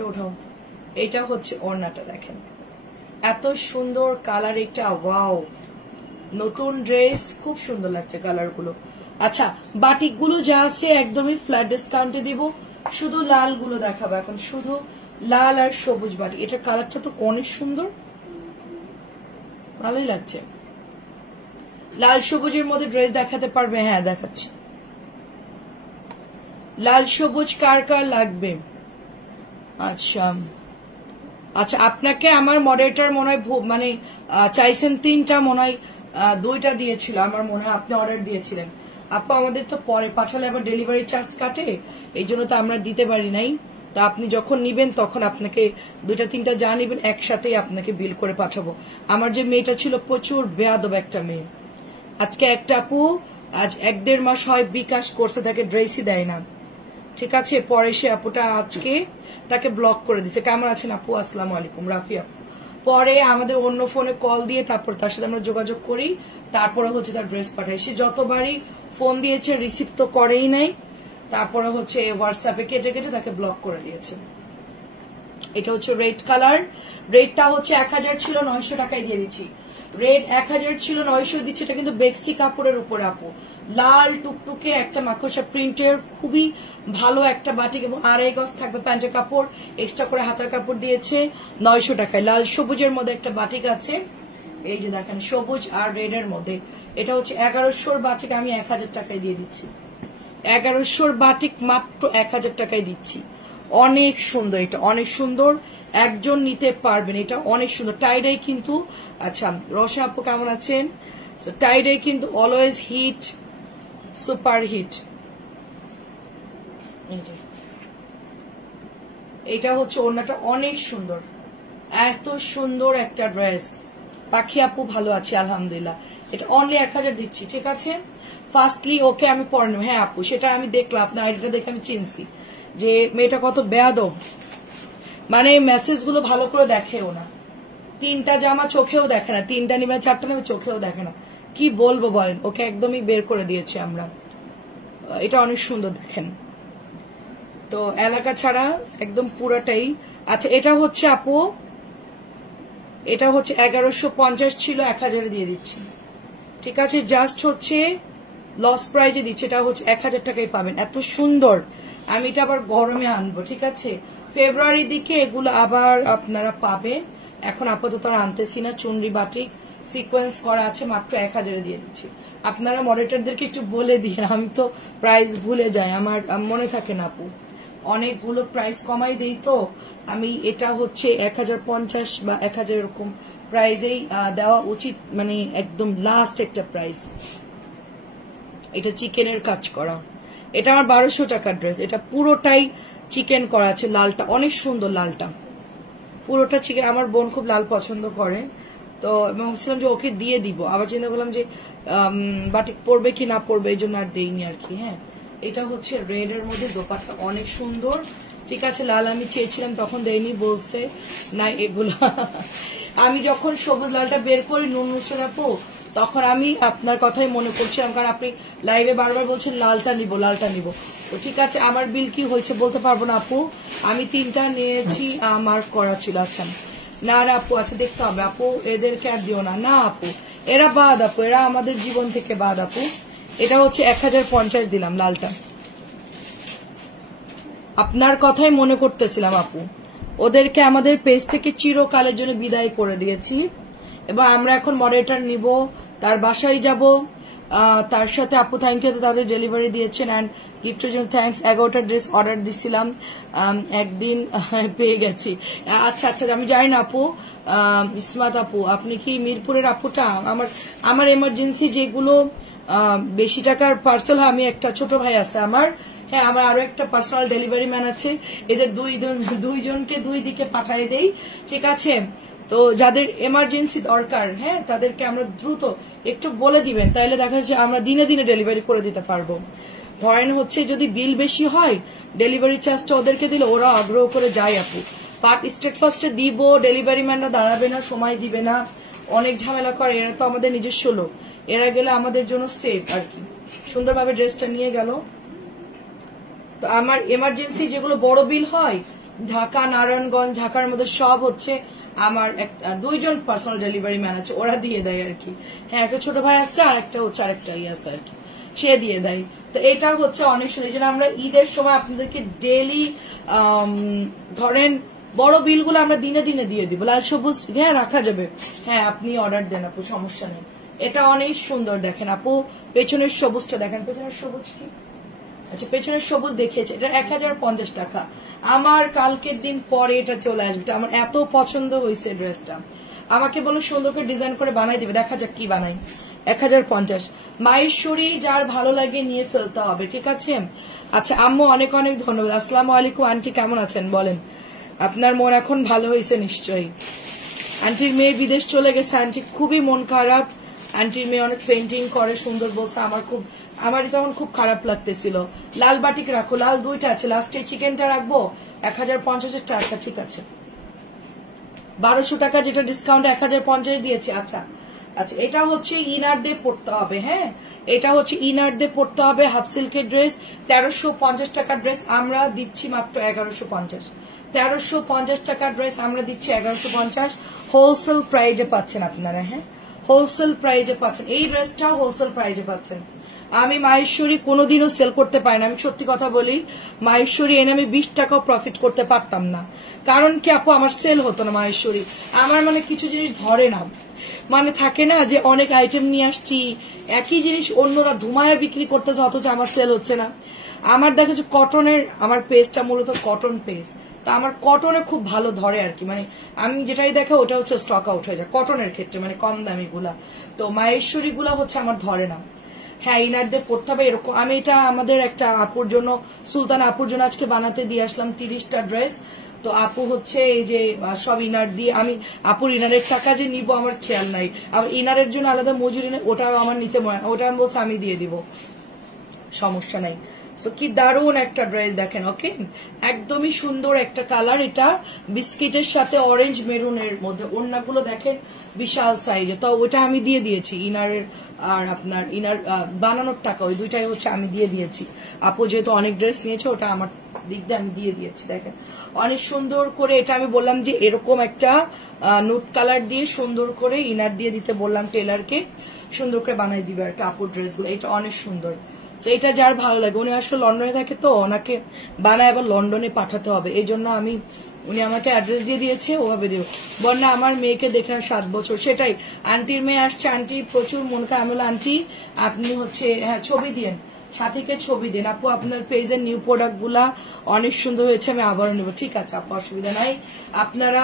ওঠাও, এটা হচ্ছে ওড়নাটা, দেখেন এত সুন্দর কালার, এটা ওয়াও, নতুন ড্রেস, খুব সুন্দর লাগছে কালার গুলো। আচ্ছা, বাটিক গুলো যা আছে একদমই ফ্ল্যাট ডিসকাউন্টে দিব, শুধু লাল গুলো দেখাবো এখন, শুধু লাল আর সবুজ বাটিক। এটার কালারটা তো অনেক সুন্দর, ভালোই লাগছে। লাল সবুজের মধ্যে ড্রেস দেখাতে পারবে? হ্যাঁ দেখাচ্ছি। লাল সবুজ কার কার লাগবে? আচ্ছা আচ্ছা, আপনাকে আমার মডারেটর মনে হয় মানে চাইছেন 3টা, মনে হয় 2টা দিয়েছিল আমার মনে হয়, আপনি অর্ডার দিয়েছিলেন আপু। আমাদের তো পরে পাঠালে আবার ডেলিভারি চার্জ কাটে, এই জন্য তো আমরা দিতে পারি নাই। তো আপনি যখন নিবেন তখন আপনাকে 2টা 3টা যা নিবেন একসাথেই আপনাকে বিল করে পাঠাবো। আমার যে মেয়েটা ছিল প্রচুর বেয়াদব একটা মেয়ে, আজকে একটা আপু আজ 1-1.5 মাস হয় বিকাশ করছে, তাকে ড্রেসই দেয় না, ঠিক আছে। পরে সে আপুটা আজকে তাকে ব্লক করে দিছে। কেমন আছেন আপু? আসসালামু আলাইকুম, রাফি আপু। পরে আমাদের অন্য ফোনে কল দিয়ে তারপর তার সাথে আমরা যোগাযোগ করি, তারপরে হচ্ছে তার ড্রেস পাঠাই। সে যতবারই ফোন দিয়েছে রিসিভ তো করেই নাই, তারপরে হচ্ছে হোয়াটসঅ্যাপে কেটে কেটে তাকে ব্লক করে দিয়েছে। এটা হচ্ছে রেড কালার, রেডটা হচ্ছে 1000 ছিল 900 টাকায় দিয়ে দিচ্ছি। রেড 1000 ছিল 900 দিচ্ছে, এটা কিন্তু বেক্সি কাপড়ের উপরে আপু, লাল টুকটুকে একটা মাকড়সা প্রিন্টের, খুবই ভালো একটা বাটিক, এবং 2.5 গজ থাকবে প্যান্টের কাপড়, এক্সট্রা করে হাতার কাপড় দিয়েছে 900 টাকায়। লাল সবুজের মধ্যে একটা বাটিক আছে, এই যে দেখেন সবুজ আর রেড এর মধ্যে, এটা হচ্ছে 1100 বাটিক, আমি 1000 টাকায় দিয়ে দিচ্ছি। 1100 বাটিক মাত্র 1000 টাকায় দিচ্ছি। অনেক সুন্দর, এটা অনেক সুন্দর, একজন নিতে পারবেন, এটা অনেক সুন্দর। টাইডাই কিন্তু, আচ্ছা রসা আপু কেমন আছেন? টাইডাই কিন্তু অলওয়েজ হিট, সুপার হিট। এটা হচ্ছে ওড়নাটা অনেক সুন্দর, এত সুন্দর একটা ড্রেস। পাখি আপু ভালো আছি আলহামদুলিল্লাহ। এটা অনলি 1000 দিচ্ছি, ঠিক আছে। ফার্স্টলি ওকে আমি পরে নেব। হ্যাঁ আপু, সেটা আমি দেখলাম, আপনার আইডিটা দেখে আমি চিনছি যে মেয়েটা কত বেয়াদব, মানে মেসেজ গুলো ভালো করে দেখেও না, 3টা জামা চোখেও দেখে না, 3টা নিবে 4টা নেবে চোখেও দেখে না, কি বলবো বলেন, ওকে একদমই বের করে দিয়েছি আমরা। এটা অনেক সুন্দর দেখেন, তো এলাকা ছাড়া একদম পুরাটাই। আচ্ছা, এটা হচ্ছে আপু, এটা হচ্ছে 1150 ছিল, 1000 দিয়ে দিচ্ছি, ঠিক আছে। জাস্ট হচ্ছে লস প্রাইজে দিচ্ছে, এটা হচ্ছে 1000 টাকায় পাবেন। এত সুন্দর, আমি এটা আবার গরমে আনবো, ঠিক আছে। ফেব্রুয়ারির দিকে এগুলো আবার আপনারা পাবেন, এখন আপাতত আর আনতেছি না। চুনরি বাটিক সিকোয়েন্স করা আছে, মাত্র 1000 দিয়ে দিচ্ছি। আপনারা মডারেটরদেরকে একটু বলে দিয়ে, আমি তো প্রাইস ভুলে যাই, আমার মনে থাকে না আপু, অনেকগুলো প্রাইস কমাই দেই তো আমি। এটা হচ্ছে 1050 বা 1000 এরকম প্রাইজেই দেওয়া উচিত, মানে একদম লাস্ট একটা প্রাইস। এটা চিকেনের কাজ করা, এটা আমার 1200 টাকার ড্রেস, এটা পুরোটাই চিকেন করা আছে। লালটা অনেক সুন্দর, লালটা পুরোটা চিকেন। আমার বোন খুব লাল পছন্দ করে, তো ভাবছিলাম যে ওকে দিয়ে দিব, আবার চিন্তা করলাম যে বাটিক পরবে কি না পরবে, এই জন্য আর দেইনি আর কি। হ্যাঁ, এটা হচ্ছে রেড এর মধ্যে, দোপাট্টা অনেক সুন্দর, ঠিক আছে। লাল আমি চেয়েছিলাম তখন দেয়নি, বলছে না এগুলো। আমি যখন সবুজ লালটা বের করি নুন নুসরাত আপু, তখন আমি আপনার কথাই মনে করছিলাম, কারণ আপনি লাইভে বারবার বলছেন লালটা নিব লালটা নিব। তো ঠিক আছে, আমার বিল কি হয়েছে বলতে পারবো না আপু, আমি 3টা নিয়েছি, আমার করা ছিল। আচ্ছা না আপু, আচ্ছা দেখতে হবে আপু, এদেরকে আর দিও না। না আপু, এরা বাদ আপু, এরা আমাদের জীবন থেকে বাদ আপু। এটা হচ্ছে 1050 দিলাম লালটা, আপনার কথাই মনে করতেছিলাম আপু। ওদেরকে আমাদের পেজ থেকে চিরকালের জন্য বিদায় করে দিয়েছি, এবং আমরা এখন মডারেটর নিব, তার বাসায় যাব, তার সাথে আপু থ্যাংক ইউ, তাদের ডেলিভারি দিয়েছেন অ্যান্ড গিফটের জন্য থ্যাংকস। 11টা ড্রেস অর্ডার দিছিলাম, একদিন পেয়ে গেছি। আচ্ছা আচ্ছা, আমি জানি না আপু, ইসমাত আপু আপনি কি মিরপুরের আপুটা? আমার এমার্জেন্সি যেগুলো বেশি টাকার পার্সেল হয়, আমি একটা ছোট ভাই আছে আমার, হ্যাঁ আমার আরো একটা পার্সোনাল ডেলিভারি ম্যান আছে, এদের দুইজনকে 2 দিকে পাঠিয়ে দেই, ঠিক আছে। তো যাদের এমার্জেন্সি দরকার, হ্যাঁ তাদেরকে আমরা দ্রুত একটু বলে দিবেন, তাইলে দেখা যাচ্ছে আমরা দিনে দিনে ডেলিভারি করে দিতে পারবো। ধরেন হচ্ছে যদি বিল বেশি হয়, ডেলিভারি চার্জটা ওদেরকে দিলে ওরা আগ্রহ করে যায় আপু। পার্ট স্টেট ফার্স্টে দিব, ডেলিভারি ম্যানরা দাঁড়াবে না, সময় দিবে না, অনেক ঝামেলা করে, এরা তো আমাদের নিজস্ব লোক, এরা গেলে আমাদের জন্য সেফ আর কি, সুন্দরভাবে ড্রেসটা নিয়ে গেল। তো আমার এমার্জেন্সি যেগুলো বড় বিল হয় ঢাকা, নারায়ণগঞ্জ, ঢাকার মধ্যে সব হচ্ছে আমার দুইজন পার্সোনাল ডেলিভারি ম্যান আছে, ওরা দিয়ে দেয় আর কি। হ্যাঁ, একটা ছোট ভাই আসছে, আর একটা হচ্ছে আরেকটা আছে আর কি, সে দিয়ে দেয়। তো এটা হচ্ছে অনেক সুন্দর। যেটা আমরা ঈদের সময় আপনাদেরকে ডেইলি ধরেন বড় বিলগুলো আমরা দিনে দিনে দিয়ে দিব। লাল সবুজ হ্যাঁ রাখা যাবে, হ্যাঁ আপনি অর্ডার দেন আপু, সমস্যা নেই। এটা অনেক সুন্দর, দেখেন আপু পেছনের সবুজটা দেখেন, পেছনের সবুজ কি, আচ্ছা পেছনের সবুজ দেখিয়েছে, এটা 1050 টাকা। আমার কালকের দিন পরে এটা চলে আসবে, আমার এত পছন্দ হয়েছে ড্রেসটা। আমাকে বলো সুন্দর করে ডিজাইন করে বানাই দিবে, দেখা যাক কি বানাই। 1050 মাহেশ্বরী, যার ভালো লাগে নিয়ে ফেলতে হবে, ঠিক আছে। আচ্ছা আম্মু অনেক অনেক ধন্যবাদ। আসসালামু আলাইকুম আন্টি, কেমন আছেন বলেন? আপনার মন এখন ভালো হয়েছে নিশ্চয়ই। আন্টির মেয়ে বিদেশ চলে গেছে, আন্টি খুবই মন খারাপ। আন্টির মেয়ে অনেক পেন্টিং করে, সুন্দর বলছে, আমারই তখন খুব খারাপ লাগতেছিল। লাল বাটিক রাখো, লাল দুইটা আছে, লাস্টে চিকেনটা রাখবো 1050-এর টাকা, ঠিক আছে। 1200 টাকা যেটা ডিসকাউন্ট 1050 দিয়েছি। আচ্ছা আচ্ছা, এটা হচ্ছে ইনার দিয়ে পড়তে হবে, হ্যাঁ এটা হচ্ছে ইনার দিয়ে পড়তে হবে। হাফ সিল্কের ড্রেস 1350 টাকার ড্রেস আমরা দিচ্ছি মাত্র 1150। 1350 টাকার ড্রেস আমরা দিচ্ছি 1150, হোলসেল প্রাইজে পাচ্ছেন আপনারা, হ্যাঁ হোলসেল প্রাইজে পাচ্ছেন। এই ড্রেসটা হোলসেল প্রাইজে পাচ্ছেন। আমি মাহেশ্বরী কোনোদিনও সেল করতে পারি না, আমি সত্যি কথা বলি। মাহেশ্বরী এনে আমি 20 টাকাও প্রফিট করতে পারতাম না, কারণ কি আপু আমার সেল হতো না মাহেশ্বরী। আমার মানে কিছু জিনিস ধরে না, মানে থাকে না যে অনেক আইটেম নিয়ে আসছি, একই জিনিস অন্যরা ধুমায়া বিক্রি করতেছে, অথচ আমার সেল হচ্ছে না। আমার দেখা যাচ্ছে কটনের, আমার পেজটা মূলত কটন পেজ, তা আমার কটনে খুব ভালো ধরে আর কি। মানে আমি যেটাই দেখা ওটা হচ্ছে স্টক আউট হয়ে যায় কটনের ক্ষেত্রে, মানে কম দামি গুলা। তো মাহেশ্বরী গুলা হচ্ছে আমার ধরে না। হ্যাঁ ইনার দিয়ে পড়তে হবে এরকম। আমি এটা আমাদের একটা আপুর জন্য, সুলতান আপুর জন্য আজকে বানাতে দিয়ে আসলাম 30টা ড্রেস। তো আপু হচ্ছে এই যে সব ইনার দিয়ে, আমি আপুর ইনারের টাকা যে নিব আমার খেয়াল নাই, আবার ইনারের জন্য আলাদা মজুরি নেই, ওটা আমার নিতে মনে, ওটা আমি বলছি আমি দিয়ে দিব, সমস্যা নাই। সো কি দারুন একটা ড্রেস দেখেন, ওকে একদমই সুন্দর একটা কালার। এটা বিস্কিটের সাথে অরেঞ্জ মেরুনের মধ্যে, ওড়নাগুলো দেখেন বিশাল সাইজে। তো ওটা আমি দিয়ে দিয়েছি ইনারের আর আপনার ইনার বানানোর টাকা, ওই দুইটাই হচ্ছে আমি দিয়ে দিয়েছি। আপু যেহেতু অনেক ড্রেস নিয়েছে, ওটা আমার দিক দিয়ে আমি দিয়ে দিয়েছি। দেখেন অনেক সুন্দর করে, এটা আমি বললাম যে এরকম একটা নুট কালার দিয়ে সুন্দর করে ইনার দিয়ে দিতে বললাম টেলারকে, সুন্দর করে বানাই দিবে আর কি আপুর ড্রেসগুলো। এটা অনেক সুন্দর। এটা যার ভালো লাগে, উনি আসলে লন্ডনে থাকে, তো ওনাকে বানায় আবার লন্ডনে পাঠাতে হবে, এই জন্য উনি আমাকে অ্যাড্রেস দিয়ে দিয়েছে, ওভাবে দিব। বন্যা আমার মেয়েকে দেখে 7 বছর, সেটাই আন্টির মেয়ে আসছে, আন্টি প্রচুর মন খারাপ। আমি বললাম আন্টি আপনি হচ্ছে হ্যাঁ ছবি দিন, সাথীকে ছবি দিন, আপু আপনার পেজের নিউ প্রোডাক্ট গুলা অনেক সুন্দর হয়েছে, আমি আবারও নেবো। ঠিক আছে আপু, অসুবিধা নাই। আপনারা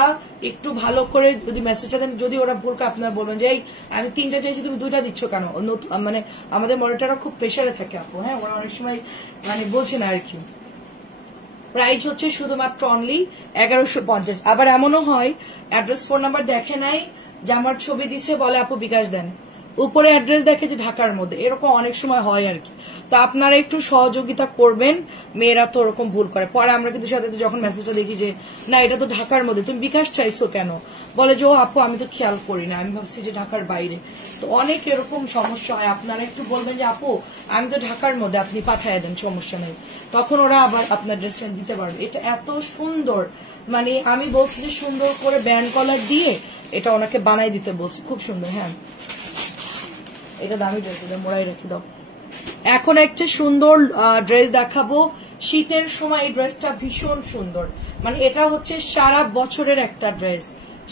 একটু ভালো করে যদি মেসেজটা দেন, যদি ওরা ভুল করে আপনারা বলবেন যে এই আমি 3টা চাইছি তুমি 2টা দিচ্ছ কেন, মানে আমাদের মনিটররা খুব প্রেসারে থাকে আপু, হ্যাঁ ওরা অনেক সময় মানে বোঝে না আর কি। প্রাইস হচ্ছে শুধুমাত্র অনলি 1150। আবার এমনও হয় অ্যাড্রেস ফোন নাম্বার দেখে নাই, যে আমার ছবি দিছে, বলে আপু বিকাশ দেন, উপরে অ্যাড্রেস দেখে যে ঢাকার মধ্যে, এরকম অনেক সময় হয় আর কি। তো আপনারা একটু সহযোগিতা করবেন, মেয়েরা তো ওরকম ভুল করে। পরে আমরা কিন্তু সাথে যখন মেসেজটা দেখি যে না এটা তো ঢাকার মধ্যে, তুমি বিকাশ চাইছো কেন, বলে যে ও আপু আমি তো খেয়াল করি না, আমি ভাবছি যে ঢাকার বাইরে। তো অনেক এরকম সমস্যা হয়, আপনারা একটু বলবেন যে আপু আমি তো ঢাকার মধ্যে, আপনি পাঠিয়ে দেন, সমস্যা নেই, তখন ওরা আবার আপনার ড্রেসটা দিতে পারবে। এটা এত সুন্দর, মানে আমি বলছি যে সুন্দর করে ব্যান্ড কলার দিয়ে এটা ওনাকে বানাই দিতে বলছি, খুব সুন্দর। হ্যাঁ এটা দামি ড্রেস, এটা মোড়াই রেখে দাও। এখন একটা সুন্দর ড্রেস দেখাবো, শীতের সময় এই ড্রেসটা ভীষণ সুন্দর, মানে এটা হচ্ছে সারা বছরের একটা ড্রেস,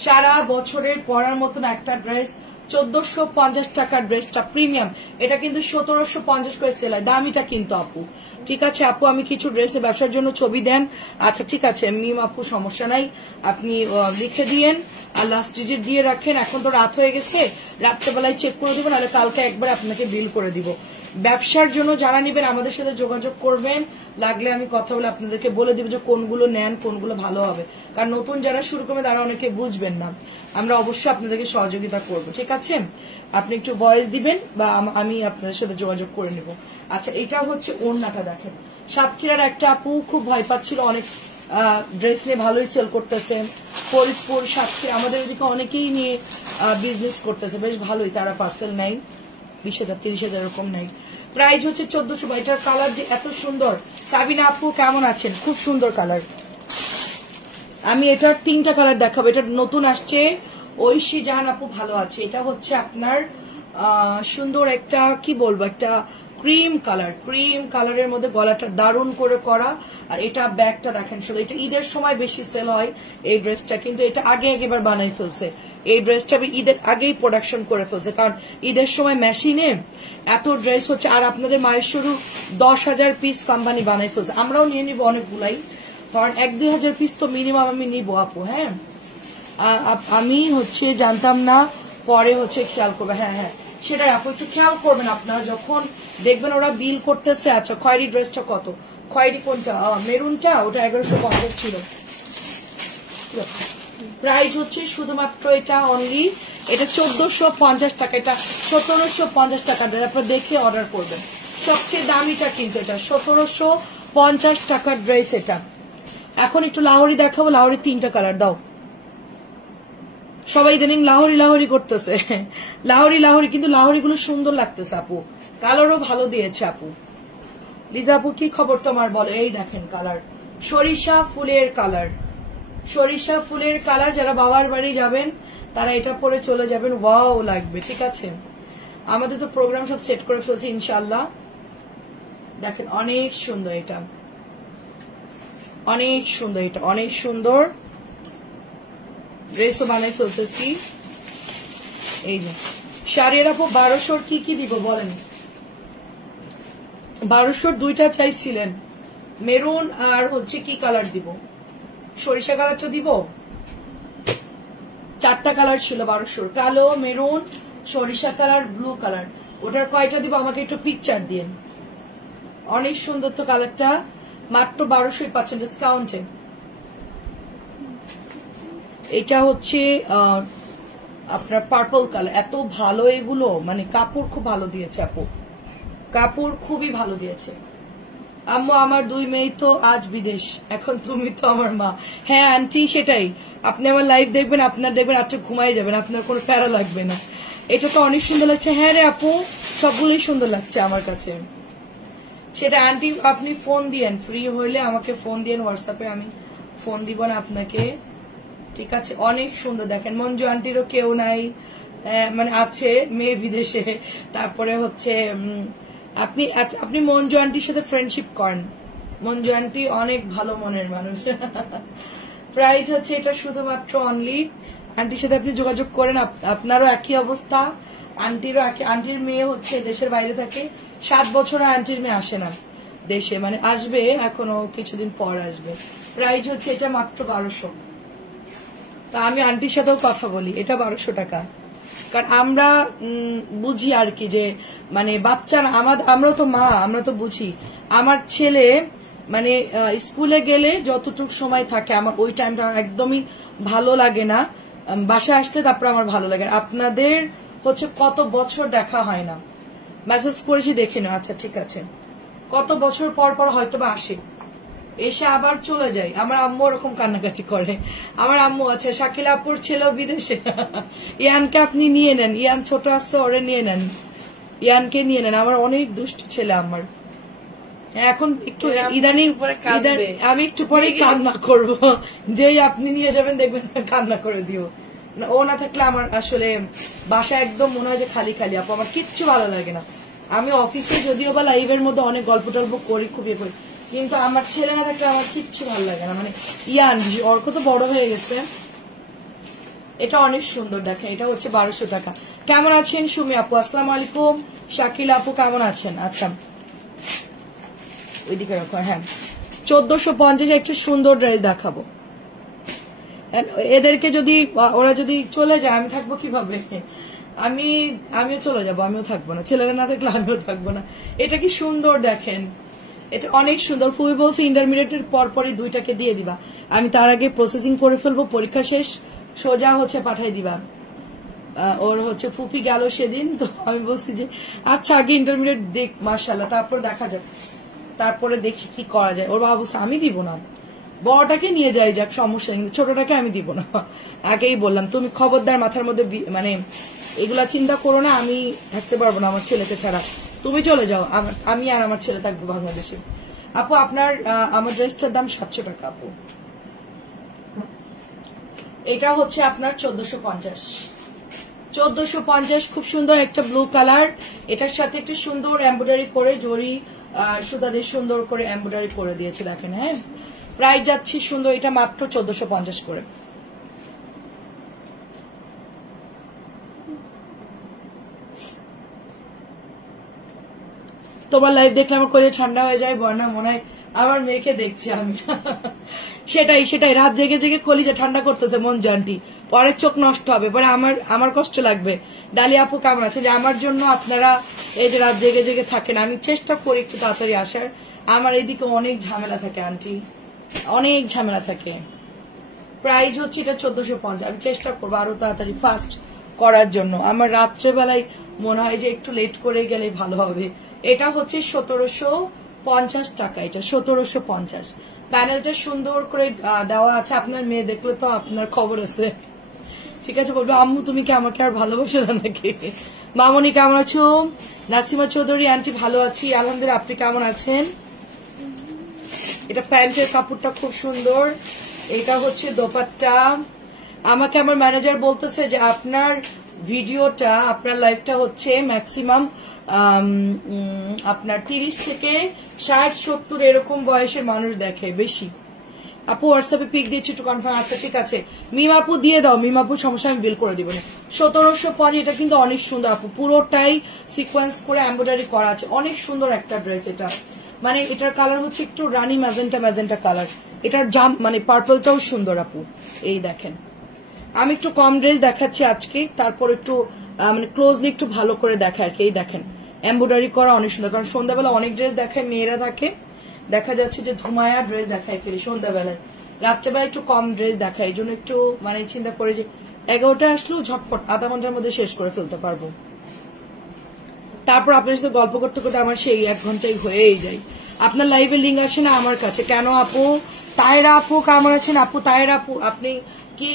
সারা বছরের পরার মতন একটা ড্রেস। 1450 টাকার ড্রেসটা প্রিমিয়াম, এটা কিন্তু 1750 করে সেল হয়, দামিটা কিন্তু আপু। ঠিক আছে আপু, আমি কিছু ড্রেসের ব্যবসার জন্য ছবি দেন। আচ্ছা ঠিক আছে মিম আপু, সমস্যা নাই, আপনি লিখে দিয়েন আর লাস্ট ডিজিট দিয়ে রাখেন। এখন তো রাত হয়ে গেছে, রাত্রেবেলায় চেক করে দিব, নাহলে কালকে একবার আপনাকে বিল করে দিব। ব্যবসার জন্য যারা নিবেন আমাদের সাথে যোগাযোগ করবেন, লাগলে আমি কথা বলে আপনাদেরকে বলে দিব যে কোনগুলো নেন, কোনগুলো ভালো হবে, কারণ নতুন যারা শুরু করবে তারা অনেকে বুঝবেন না। আমরা অবশ্যই আপনাদেরকে সহযোগিতা করব, ঠিক আছে। আপনি একটু ভয়েস দিবেন বা আমি আপনাদের সাথে যোগাযোগ করে নিব। আচ্ছা এটা হচ্ছে ওড়নাটা দেখেন, সাতক্ষীরার একটা আপু খুব ভয় পাচ্ছিল, অনেক ড্রেস নিয়ে ভালোই সেল করতেছে, ফরিদপুর সাতক্ষীরা আমাদের এদিকে অনেকেই নিয়ে বিজনেস করতেছে, বেশ ভালোই, তারা পার্সেল নেয় 20,000 30,000 এরকম নেই। প্রাইস হচ্ছে 1400। এটার কালার যে এত সুন্দর, সাবিনা আপু কেমন আছেন, খুব সুন্দর কালার। আমি এটার 3টা কালার দেখাবো। এটা নতুন আসছে, ঐশী জাহান আপু ভালো আছে। এটা হচ্ছে আপনার সুন্দর একটা কি বলবো, একটা ক্রিম কালারের মধ্যে গলাটা দারুণ করে করা। আর এটা ব্যাগটা দেখেন শুধু, এটা ঈদের সময় বেশি সেল হয় এই ড্রেসটা, কিন্তু এটা আগে এবার বানাই ফেলছে। এই ড্রেসটা ঈদের আগেই প্রোডাকশন করে ফেলছে, কারণ ঈদের সময় মেশিনে এত ড্রেস হচ্ছে। আর আপনাদের মায়ের শুরু 10,000 পিস কোম্পানি বানাই ফেলছে, আমরাও নিয়ে নিবো অনেকগুলাই, কারণ 1-2 হাজার পিস তো মিনিমাম আমি নিবো আপু। হ্যাঁ, আমি হচ্ছে জানতাম না, পরে হচ্ছে খেয়াল করবে। হ্যাঁ হ্যাঁ, সেটাই আপু, একটু খেয়াল করবেন আপনারা যখন দেখবেন ওরা বিল করতেছে। আচ্ছা, খয়েরি ড্রেসটা কত? খয়েরি কোনটা? মেরুনটা, ওটা 1150 ছিল। প্রাইস হচ্ছে শুধুমাত্র এটা অনলি, এটা 1450 টাকা, এটা 1750 টাকা। আপনারা দেখে অর্ডার করবেন। সবচেয়ে দামিটা কিন্তু এটা 1750 টাকার ড্রেস এটা। এখন একটু লাহোরি দেখাবো। লাহোরি 3টা কালার দাও। সবাই ইদানিং লাহোরি করতেছে, লাহোরি, কিন্তু লাহোরি গুলো সুন্দর লাগতেছে আপু, কালারও ভালো দিয়েছে আপু। লিজা আপু কি খবর তোমার বলো? এই দেখেন কালার, সরিষা ফুলের কালার। যারা বাবার বাড়ি যাবেন তারা এটা পরে চলে যাবেন, ওয়াও লাগবে। ঠিক আছে, আমাদের তো প্রোগ্রাম সব সেট করে ফেলছি ইনশাল্লাহ। দেখেন অনেক সুন্দর এটা, অনেক সুন্দর ড্রেসও বানাই ফেলতেছি। এই যে শাড়ির আপু 1200 কি দিব বলেন? 1200 2টা চাইছিলেন, মেরুন আর হচ্ছে কি কালার দিব? সরিষা কালারটা দিব। 4টা কালার ছিল 1200, কালো, মেরুন, সরিষা কালার, ব্লু কালার। ওটার কয়টা দিব আমাকে একটু পিকচার দিন। অনেক সুন্দর তো কালারটা, মাত্র 1200 পাচ্ছেন ডিসকাউন্টে। এটা হচ্ছে আপনার পার্পল কালার, এত ভালো এগুলো, মানে কাপড় খুব ভালো দিয়েছে আপু, কাপড় খুবই ভালো দিয়েছে। আম্মু আমার 2 মেয়ে তো আজ বিদেশ, এখন তুমি তো আমার মা। হ্যাঁ আন্টি, সেটাই। আপনি আমার লাইভ দেখবেন, আপনার দেখবেন আচ্ছা ঘুমাই যাবেন, আপনার কোনো প্যারা লাগবে না। এটা তো অনেক সুন্দর লাগছে। হ্যাঁ রে আপু, সবগুলোই সুন্দর লাগছে আমার কাছে। সেটা আন্টি আপনি ফোন দিয়েন, ফ্রি হইলে আমাকে ফোন দিয়েন হোয়াটসঅ্যাপে, আমি ফোন দিব না আপনাকে। ঠিক আছে, অনেক সুন্দর। দেখেন মঞ্জু আন্টিরও কেউ নাই, মানে আছে মেয়ে বিদেশে। তারপরে হচ্ছে আপনি মঞ্জু আন্টির সাথে ফ্রেন্ডশিপ করেন, মঞ্জু আন্টি অনেক ভালো মনের মানুষ। প্রাইস হচ্ছে এটা শুধুমাত্র অনলি, আন্টির সাথে আপনি যোগাযোগ করেন। আপনারও একই অবস্থা, আন্টিরও একই। আন্টির মেয়ে হচ্ছে দেশের বাইরে থাকে, 7 বছর আন্টির মেয়ে আসে না দেশে, মানে আসবে এখনো কিছুদিন পর আসবে। প্রাইস হচ্ছে এটা মাত্র 1200। তা আমি আন্টির সাথেও কথা বলি, এটা 1200 টাকা। কারণ আমরা বুঝি আর কি, যে মানে বাচ্চারা আমরা তো মা, আমরা তো বুঝি। আমার ছেলে মানে স্কুলে গেলে যতটুকু সময় থাকে আমার ওই টাইমটা একদমই ভালো লাগে না, বাসায় আসলে তারপর আমার ভালো লাগে। আপনাদের হচ্ছে কত বছর দেখা হয় না, মেসেজ করেছি দেখে না। আচ্ছা ঠিক আছে, কত বছর পর হয়তো বা আসে, এসে আবার চলে যায়। আমার আম্মু ওরকম কান্নাকাটি করে। আমার আম্মু আছে, শাকিল আপুর ছেলে বিদেশে, ইয়ানকে আপনি নিয়ে নেন, ইয়ান ছোট আছে, ওরে নিয়ে নেন, ইয়ানকে নিয়ে নেন। আমার অনেক দুষ্ট ছেলে আমার। এখন একটু ইদানিং আমি একটু পরে কান্না করবো, যেই আপনি নিয়ে যাবেন দেখবেন কান্না করে দিও। ও না থাকলে আমার আসলে বাসা একদম মনে হয় যে খালি খালি। আপু আমার কিচ্ছু ভালো লাগে না। আমি অফিসে যদিও বা লাইভের মধ্যে অনেক গল্প টল্প করি, খুবই করি, কিন্তু আমার ছেলে না থাকলে আমার কিচ্ছু ভালো লাগে না। মানে ইয়ান অর্ক তো বড় হয়ে গেছে। এটা অনেক সুন্দর, দেখেন এটা হচ্ছে 1200 টাকা। কেমন আছেন সুমি আপু? আসসালামু আলাইকুম। শাকিল আপু কেমন আছেন? আচ্ছা ওইদিকে রাখো। হ্যাঁ 1450 একটা সুন্দর ড্রেস দেখাবো। এদেরকে যদি ওরা যদি চলে যায় আমি থাকবো কিভাবে? আমিও চলে যাবো, আমিও থাকবো না। ছেলেরা না থাকলে আমিও থাকবো না। এটা কি সুন্দর দেখেন, এটা অনেক সুন্দর। ফুল বলছে ইন্টারমিডিয়েটের পরপরই 2টাকে দিয়ে দিবা, আমি তার আগে প্রসেসিং করে ফেলবো, পরীক্ষা শেষ সোজা হচ্ছে পাঠাই দিবা। ওর হচ্ছে ফুপি গেল সেদিন, তো আমি বলছি যে আচ্ছা আগে ইন্টারমিডিয়েট দেখ, মাশাআল্লাহ, তারপর দেখা যাক, তারপরে দেখি কি করা যায়। ওর বাবা বলছে আমি দিব না, বড়টাকে নিয়ে যাই যাক, সমস্যা নেই, ছোটটাকে আমি দিব না। আগেই বললাম তুমি খবরদার মাথার মধ্যে মানে এগুলা চিন্তা করো না, আমি থাকতে পারবো না আমার ছেলেকে ছাড়া, তুমি চলে যাও, আমি আর আমার ছেলে থাকবো বাংলাদেশে। আপু আপনার আমার ড্রেসটার দাম 700 টাকা আপু। এটা হচ্ছে আপনার 1450। 1450 খুব সুন্দর একটা ব্লু কালার, এটার সাথে একটা সুন্দর এমব্রয়ডারি করে জরি সুতা দিয়ে সুন্দর করে এমব্রয়ডারি করে দিয়েছে দেখেন। হ্যাঁ, প্রাইস যাচ্ছে সুন্দর, এটা মাত্র 1450 করে। তোমার লাইভ দেখলে আমার কোলে ঠান্ডা হয়ে যায় বর্ণা, মনে হয় আমার মেয়েকে দেখছি আমি। সেটাই সেটাই, রাত জেগে জেগে কলিজা ঠান্ডা করতেছে মন জানটি, পরে চোখ নষ্ট হবে, পরে আমার কষ্ট লাগবে। ডালি আপু কেমন আছে? যে আমার জন্য আপনারা এই যে রাত জেগে জেগে থাকেন, আমি চেষ্টা করি একটু তাড়াতাড়ি আসার, আমার এইদিকে অনেক ঝামেলা থাকে আন্টি, অনেক ঝামেলা থাকে। প্রাইস হচ্ছে এটা 1450, আমি চেষ্টা করবো আরো তাড়াতাড়ি ফাস্ট করার জন্য, আমার রাত্রেবেলায় মনে হয় যে একটু লেট করে গেলে ভালো হবে। এটা হচ্ছে 1750 টাকা, এটা 1750। প্যানেলটা সুন্দর করে দেওয়া আছে, আপনার মেয়ে দেখলে তো আপনার খবর আছে। ঠিক আছে, বলবো আম্মু তুমি কি আমাকে আর ভালোবাসো না নাকি? মামনি কেমন আছো? নাসিমা চৌধুরী আন্টি ভালো আছি আলহামদুলিল্লাহ, আপনি কেমন আছেন? এটা প্যান্টের কাপড়টা খুব সুন্দর, এটা হচ্ছে দোপাট্টা। আমাকে আমার ম্যানেজার বলতেছে যে আপনার ভিডিওটা, আপনার লাইভটা হচ্ছে ম্যাক্সিমাম আপনার 30 থেকে 60-70 এরকম বয়সের মানুষ দেখে বেশি। আপু হোয়াটসঅ্যাপে পিক দিয়েছি একটু কনফার্ম। আচ্ছা ঠিক আছে, মিম আপু দিয়ে দাও, মিম আপু সমস্যা, আমি বিল করে দিব না। 1750, এটা কিন্তু অনেক সুন্দর আপু, পুরোটাই সিকোয়েন্স করে এমব্রয়ডারি করা আছে, অনেক সুন্দর একটা ড্রেস এটা। মানে এটার কালার হচ্ছে একটু রানী ম্যাজেন্টা কালার, এটার জাম মানে পার্পলটাও সুন্দর আপু। এই দেখেন, আমি একটু কম ড্রেস দেখাচ্ছি আজকে, তারপর একটু মানে ক্লোজলি একটু ভালো করে দেখা আর কি। এই দেখেন এমব্রয়ডারি করা অনেক সুন্দর, কারণ সন্ধ্যাবেলা অনেক ড্রেস দেখায়, মেয়েরা থাকে, দেখা যাচ্ছে যে ধুমায়া ড্রেস দেখায় ফেলি সন্ধ্যাবেলায়, রাত্রেবেলা একটু কম ড্রেস দেখায়, এই জন্য একটু মানে চিন্তা করে যে 11টা আসলেও ঝটপট আধা ঘন্টার মধ্যে শেষ করে ফেলতে পারবো। তারপর আপনার সাথে গল্প করতে করতে আমার সেই 1 ঘন্টাই হয়েই যায়। আপনার লাইভে লিঙ্ক আসে না আমার কাছে কেন আপু? তায়রা আপু কেমন আছেন? আপু তায়রা আপু, আপনি কি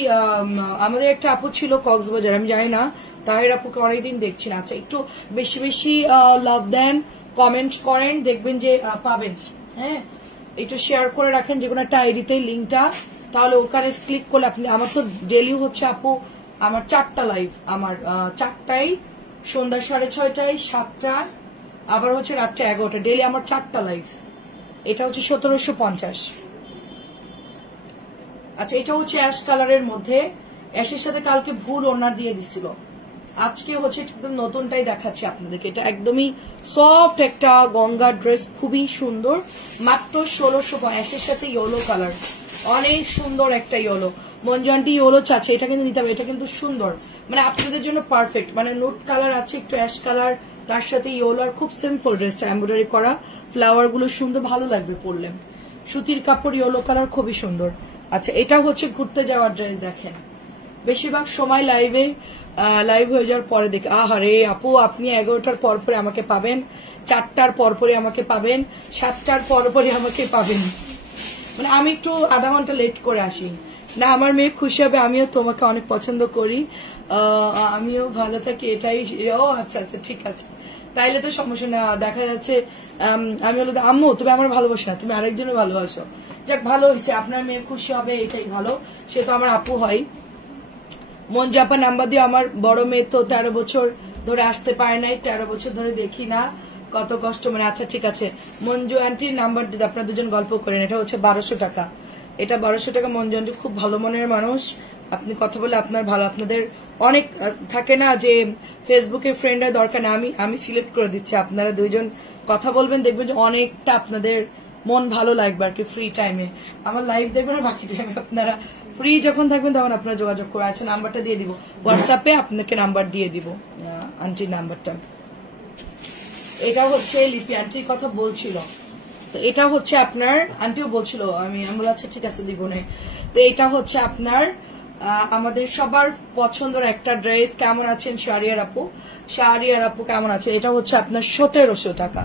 আমাদের একটা আপু ছিল কক্সবাজার, আমি জানি না, তাহের আপুকে অনেকদিন দেখছি না। আচ্ছা, একটু বেশি বেশি লাভ দেন, কমেন্ট করেন, দেখবেন যে পাবেন। হ্যাঁ, একটু শেয়ার করে রাখেন যে কোনো একটা আইডিতে লিঙ্কটা, তাহলে ওখানে ক্লিক করলে আপনি, আমার তো ডেলি হচ্ছে আপু আমার 4টা লাইভ, আমার 4টায়, সন্ধ্যা 6:30টায়, 7টায়, আবার হচ্ছে রাত্রে 11টা, ডেলি আমার 4টা লাইভ। এটা হচ্ছে 1750। আচ্ছা, এটা হচ্ছে অ্যাশ কালারের মধ্যে, অ্যাশের সাথে কালকে ভুল ওড়না দিয়ে দিছিল, আজকে হচ্ছে একদম নতুনটাই দেখাচ্ছি আপনাদেরকে। এটা একদমই সফট একটা গঙ্গা ড্রেস, খুবই সুন্দর, মাত্র 1600। অ্যাশের সাথে ইয়েলো কালার, অনেক সুন্দর একটা ইয়েলো, মঞ্জুয়ান্টি ইয়েলো চাচ্ছে, এটা কিন্তু নিতে হবে, এটা কিন্তু সুন্দর, মানে আপনাদের জন্য পারফেক্ট। মানে নুট কালার আছে, একটু অ্যাশ কালার, তার সাথে ইয়েলো, আর খুব সিম্পল ড্রেসটা, এমব্রয়ডারি করা, ফ্লাওয়ার গুলো সুন্দর, ভালো লাগবে পরলে, সুতির কাপড়, ইয়েলো কালার, খুবই সুন্দর। আচ্ছা, এটা হচ্ছে ঘুরতে যাওয়ার ড্রেস। দেখেন বেশিরভাগ সময় লাইভ হয়ে যাওয়ার পরে দেখে, আহারে আপু আপনি 11টার পরপরে আমাকে পাবেন, 4টার পরপরে আমাকে পাবেন, 7টার পরপরে আমাকে পাবেন, মানে আমি একটু আধা ঘন্টা লেট করে আসি না, আমার মেয়ে খুশি হবে, আমিও তোমাকে অনেক পছন্দ করি, আমিও ভালো থাকি, এটাই। ও আচ্ছা আচ্ছা ঠিক আছে, তাইলে তো সমস্যা না। দেখা যাচ্ছে আমি হলো আম্মু তুমি আমার ভালোবাসো না, তুমি আরেকজনের ভালোবাসো, যাক ভালো হয়েছে, আপনার মেয়ে খুশি হবে, এটাই ভালো, সে তো আমার আপু হয়। মঞ্জু আপা নাম্বার দিয়ে, আমার বড় মেয়ে তো 13 বছর ধরে আসতে পারে নাই, 13 বছর ধরে দেখি না, কত কষ্ট মানে। আচ্ছা ঠিক আছে, মঞ্জু আন্টির নাম্বার দিতে, আপনারা দুজন গল্প করেন। এটা হচ্ছে 1200 টাকা, এটা 1200 টাকা। মঞ্জু আন্টি খুব ভালো মনের মানুষ, আপনি কথা বলে আপনার ভালো, আপনাদের অনেক থাকে না যে ফেসবুকে ফ্রেন্ডের দরকার না, আমি সিলেক্ট করে দিচ্ছি, আপনারা দুইজন কথা বলবেন, দেখবেন যে অনেকটা আপনাদের মন ভালো লাগবে আর কি। ফ্রি টাইমে আমার লাইভ দেখবেন, আর বাকি টাইমে আপনারা ফ্রি যখন থাকবেন তখন আপনারা যোগাযোগ করে। আচ্ছা, নাম্বারটা দিয়ে দিব হোয়াটসঅ্যাপে, আপনাকে নাম্বার দিয়ে দিব আন্টির নাম্বারটা। এটা হচ্ছে লিপি আন্টির কথা বলছিল, তো এটা হচ্ছে আপনার, আন্টিও বলছিল, আমি বললাম আচ্ছা ঠিক আছে দিব না। তো এটা হচ্ছে আপনার আমাদের সবার পছন্দের একটা ড্রেস। কেমন আছেন শাহরিয়ার আপু? শাহরিয়ার আপু কেমন আছে? এটা হচ্ছে আপনার 1700 টাকা,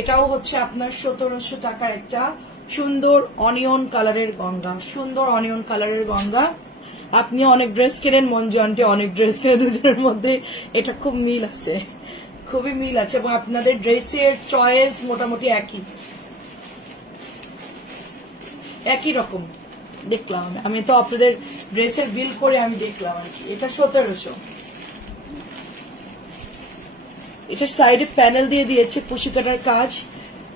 এটাও হচ্ছে আপনার 1700 টাকার একটা সুন্দর অনিয়ন কালারের গঙ্গা, সুন্দর অনিয়ন কালারের গঙ্গা। আপনি অনেক ড্রেস কেনেন, মঞ্জু আন্টি অনেক ড্রেস কেনে, দুজনের মধ্যে এটা খুব মিল আছে, খুবই মিল আছে, এবং আপনাদের ড্রেসের চয়েস মোটামুটি একই রকম, দেখলাম আমি তো আপনাদের ড্রেসের বিল করে আমি দেখলাম আর কি। এটা 1700। এটার সাইডে প্যানেল দিয়ে দিয়েছে কুশি কাটার কাজ।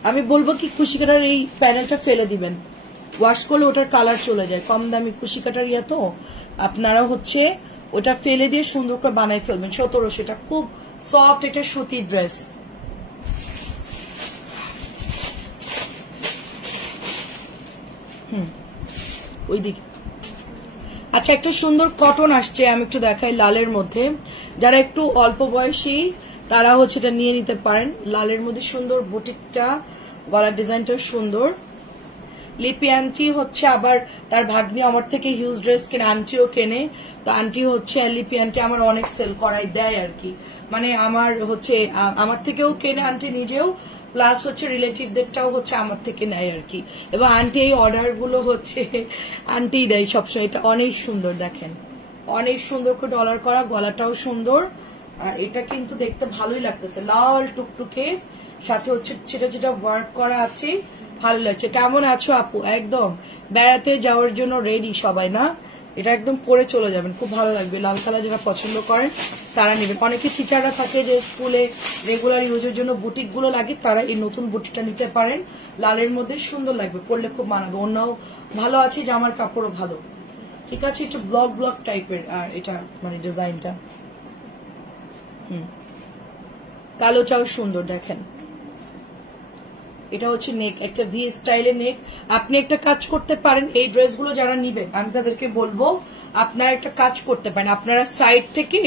আমি বলবো কি কুশি কাটার এই প্যানেলটা ফেলে দিবেন, ওয়াশ করলে ওটার কালার চলে যায়। কম দামি কুশি কাটার ইয়া তো আপনারা হচ্ছে ওটা ফেলে দিয়ে সুন্দর করে বানাই ফেলবেন। 1700। এটা খুব সফট, এটা সুতির ড্রেস। ওইদিকে আচ্ছা একটা সুন্দর কটন আসছে, আমি একটু দেখাই লালের মধ্যে। যারা একটু অল্প বয়সী তারা হচ্ছে এটা নিয়ে নিতে পারেন। লালের মধ্যে সুন্দর বুটিকটা, গলার ডিজাইনটাও সুন্দর। লিপি আন্টি হচ্ছে আবার তার ভাগ্নি আমার থেকে হিউজ ড্রেস কেনে, আন্টিও কেনে। তো আন্টি হচ্ছে লিপি আন্টি আমার অনেক সেল করাই দেয় আর কি, মানে আমার হচ্ছে আমার থেকেও কেনে আন্টি নিজেও, প্লাস হচ্ছে রিলেটিভদেরটাও হচ্ছে আমার থেকে নেয় আর কি। এবং আন্টি এই অর্ডার গুলো হচ্ছে আন্টি দেয় সবসময়। এটা অনেক সুন্দর, দেখেন অনেক সুন্দর করে ডলার করা, গলাটাও সুন্দর। আর এটা কিন্তু দেখতে ভালোই লাগতেছে, লাল টুকটুকে, সাথে হচ্ছে ছোট ছোট ওয়ার্ক করা আছে, ভালো লাগছে। কেমন আছো আপু? একদম বেড়াতে যাওয়ার জন্য রেডি সবাই না? এটা একদম পরে চলে যাবেন, খুব ভালো লাগবে। লাল কালার যারা পছন্দ করেন তারা নেবেন। অনেকে টিচাররা থাকে যে স্কুলে রেগুলার ইউজের জন্য বুটিক গুলো লাগে, তারা এই নতুন বুটিকটা নিতে পারেন। লালের মধ্যে সুন্দর লাগবে, পরলে খুব মানাবে। অন্যও ভালো আছে, জামার কাপড়ও ভালো। ঠিক আছে, একটু ব্লক ব্লক টাইপের আর এটা মানে ডিজাইনটা। কালোটাও সুন্দর, দেখেন এটা হচ্ছে নেক, একটা ভি স্টাইলের নেক। আপনি একটা কাজ করতে পারেন, এই ড্রেসগুলো যারা নিবেন আমি তাদেরকে বলবো আপনারা একটা কাজ করতে পারেন, আপনারা সাইড থেকে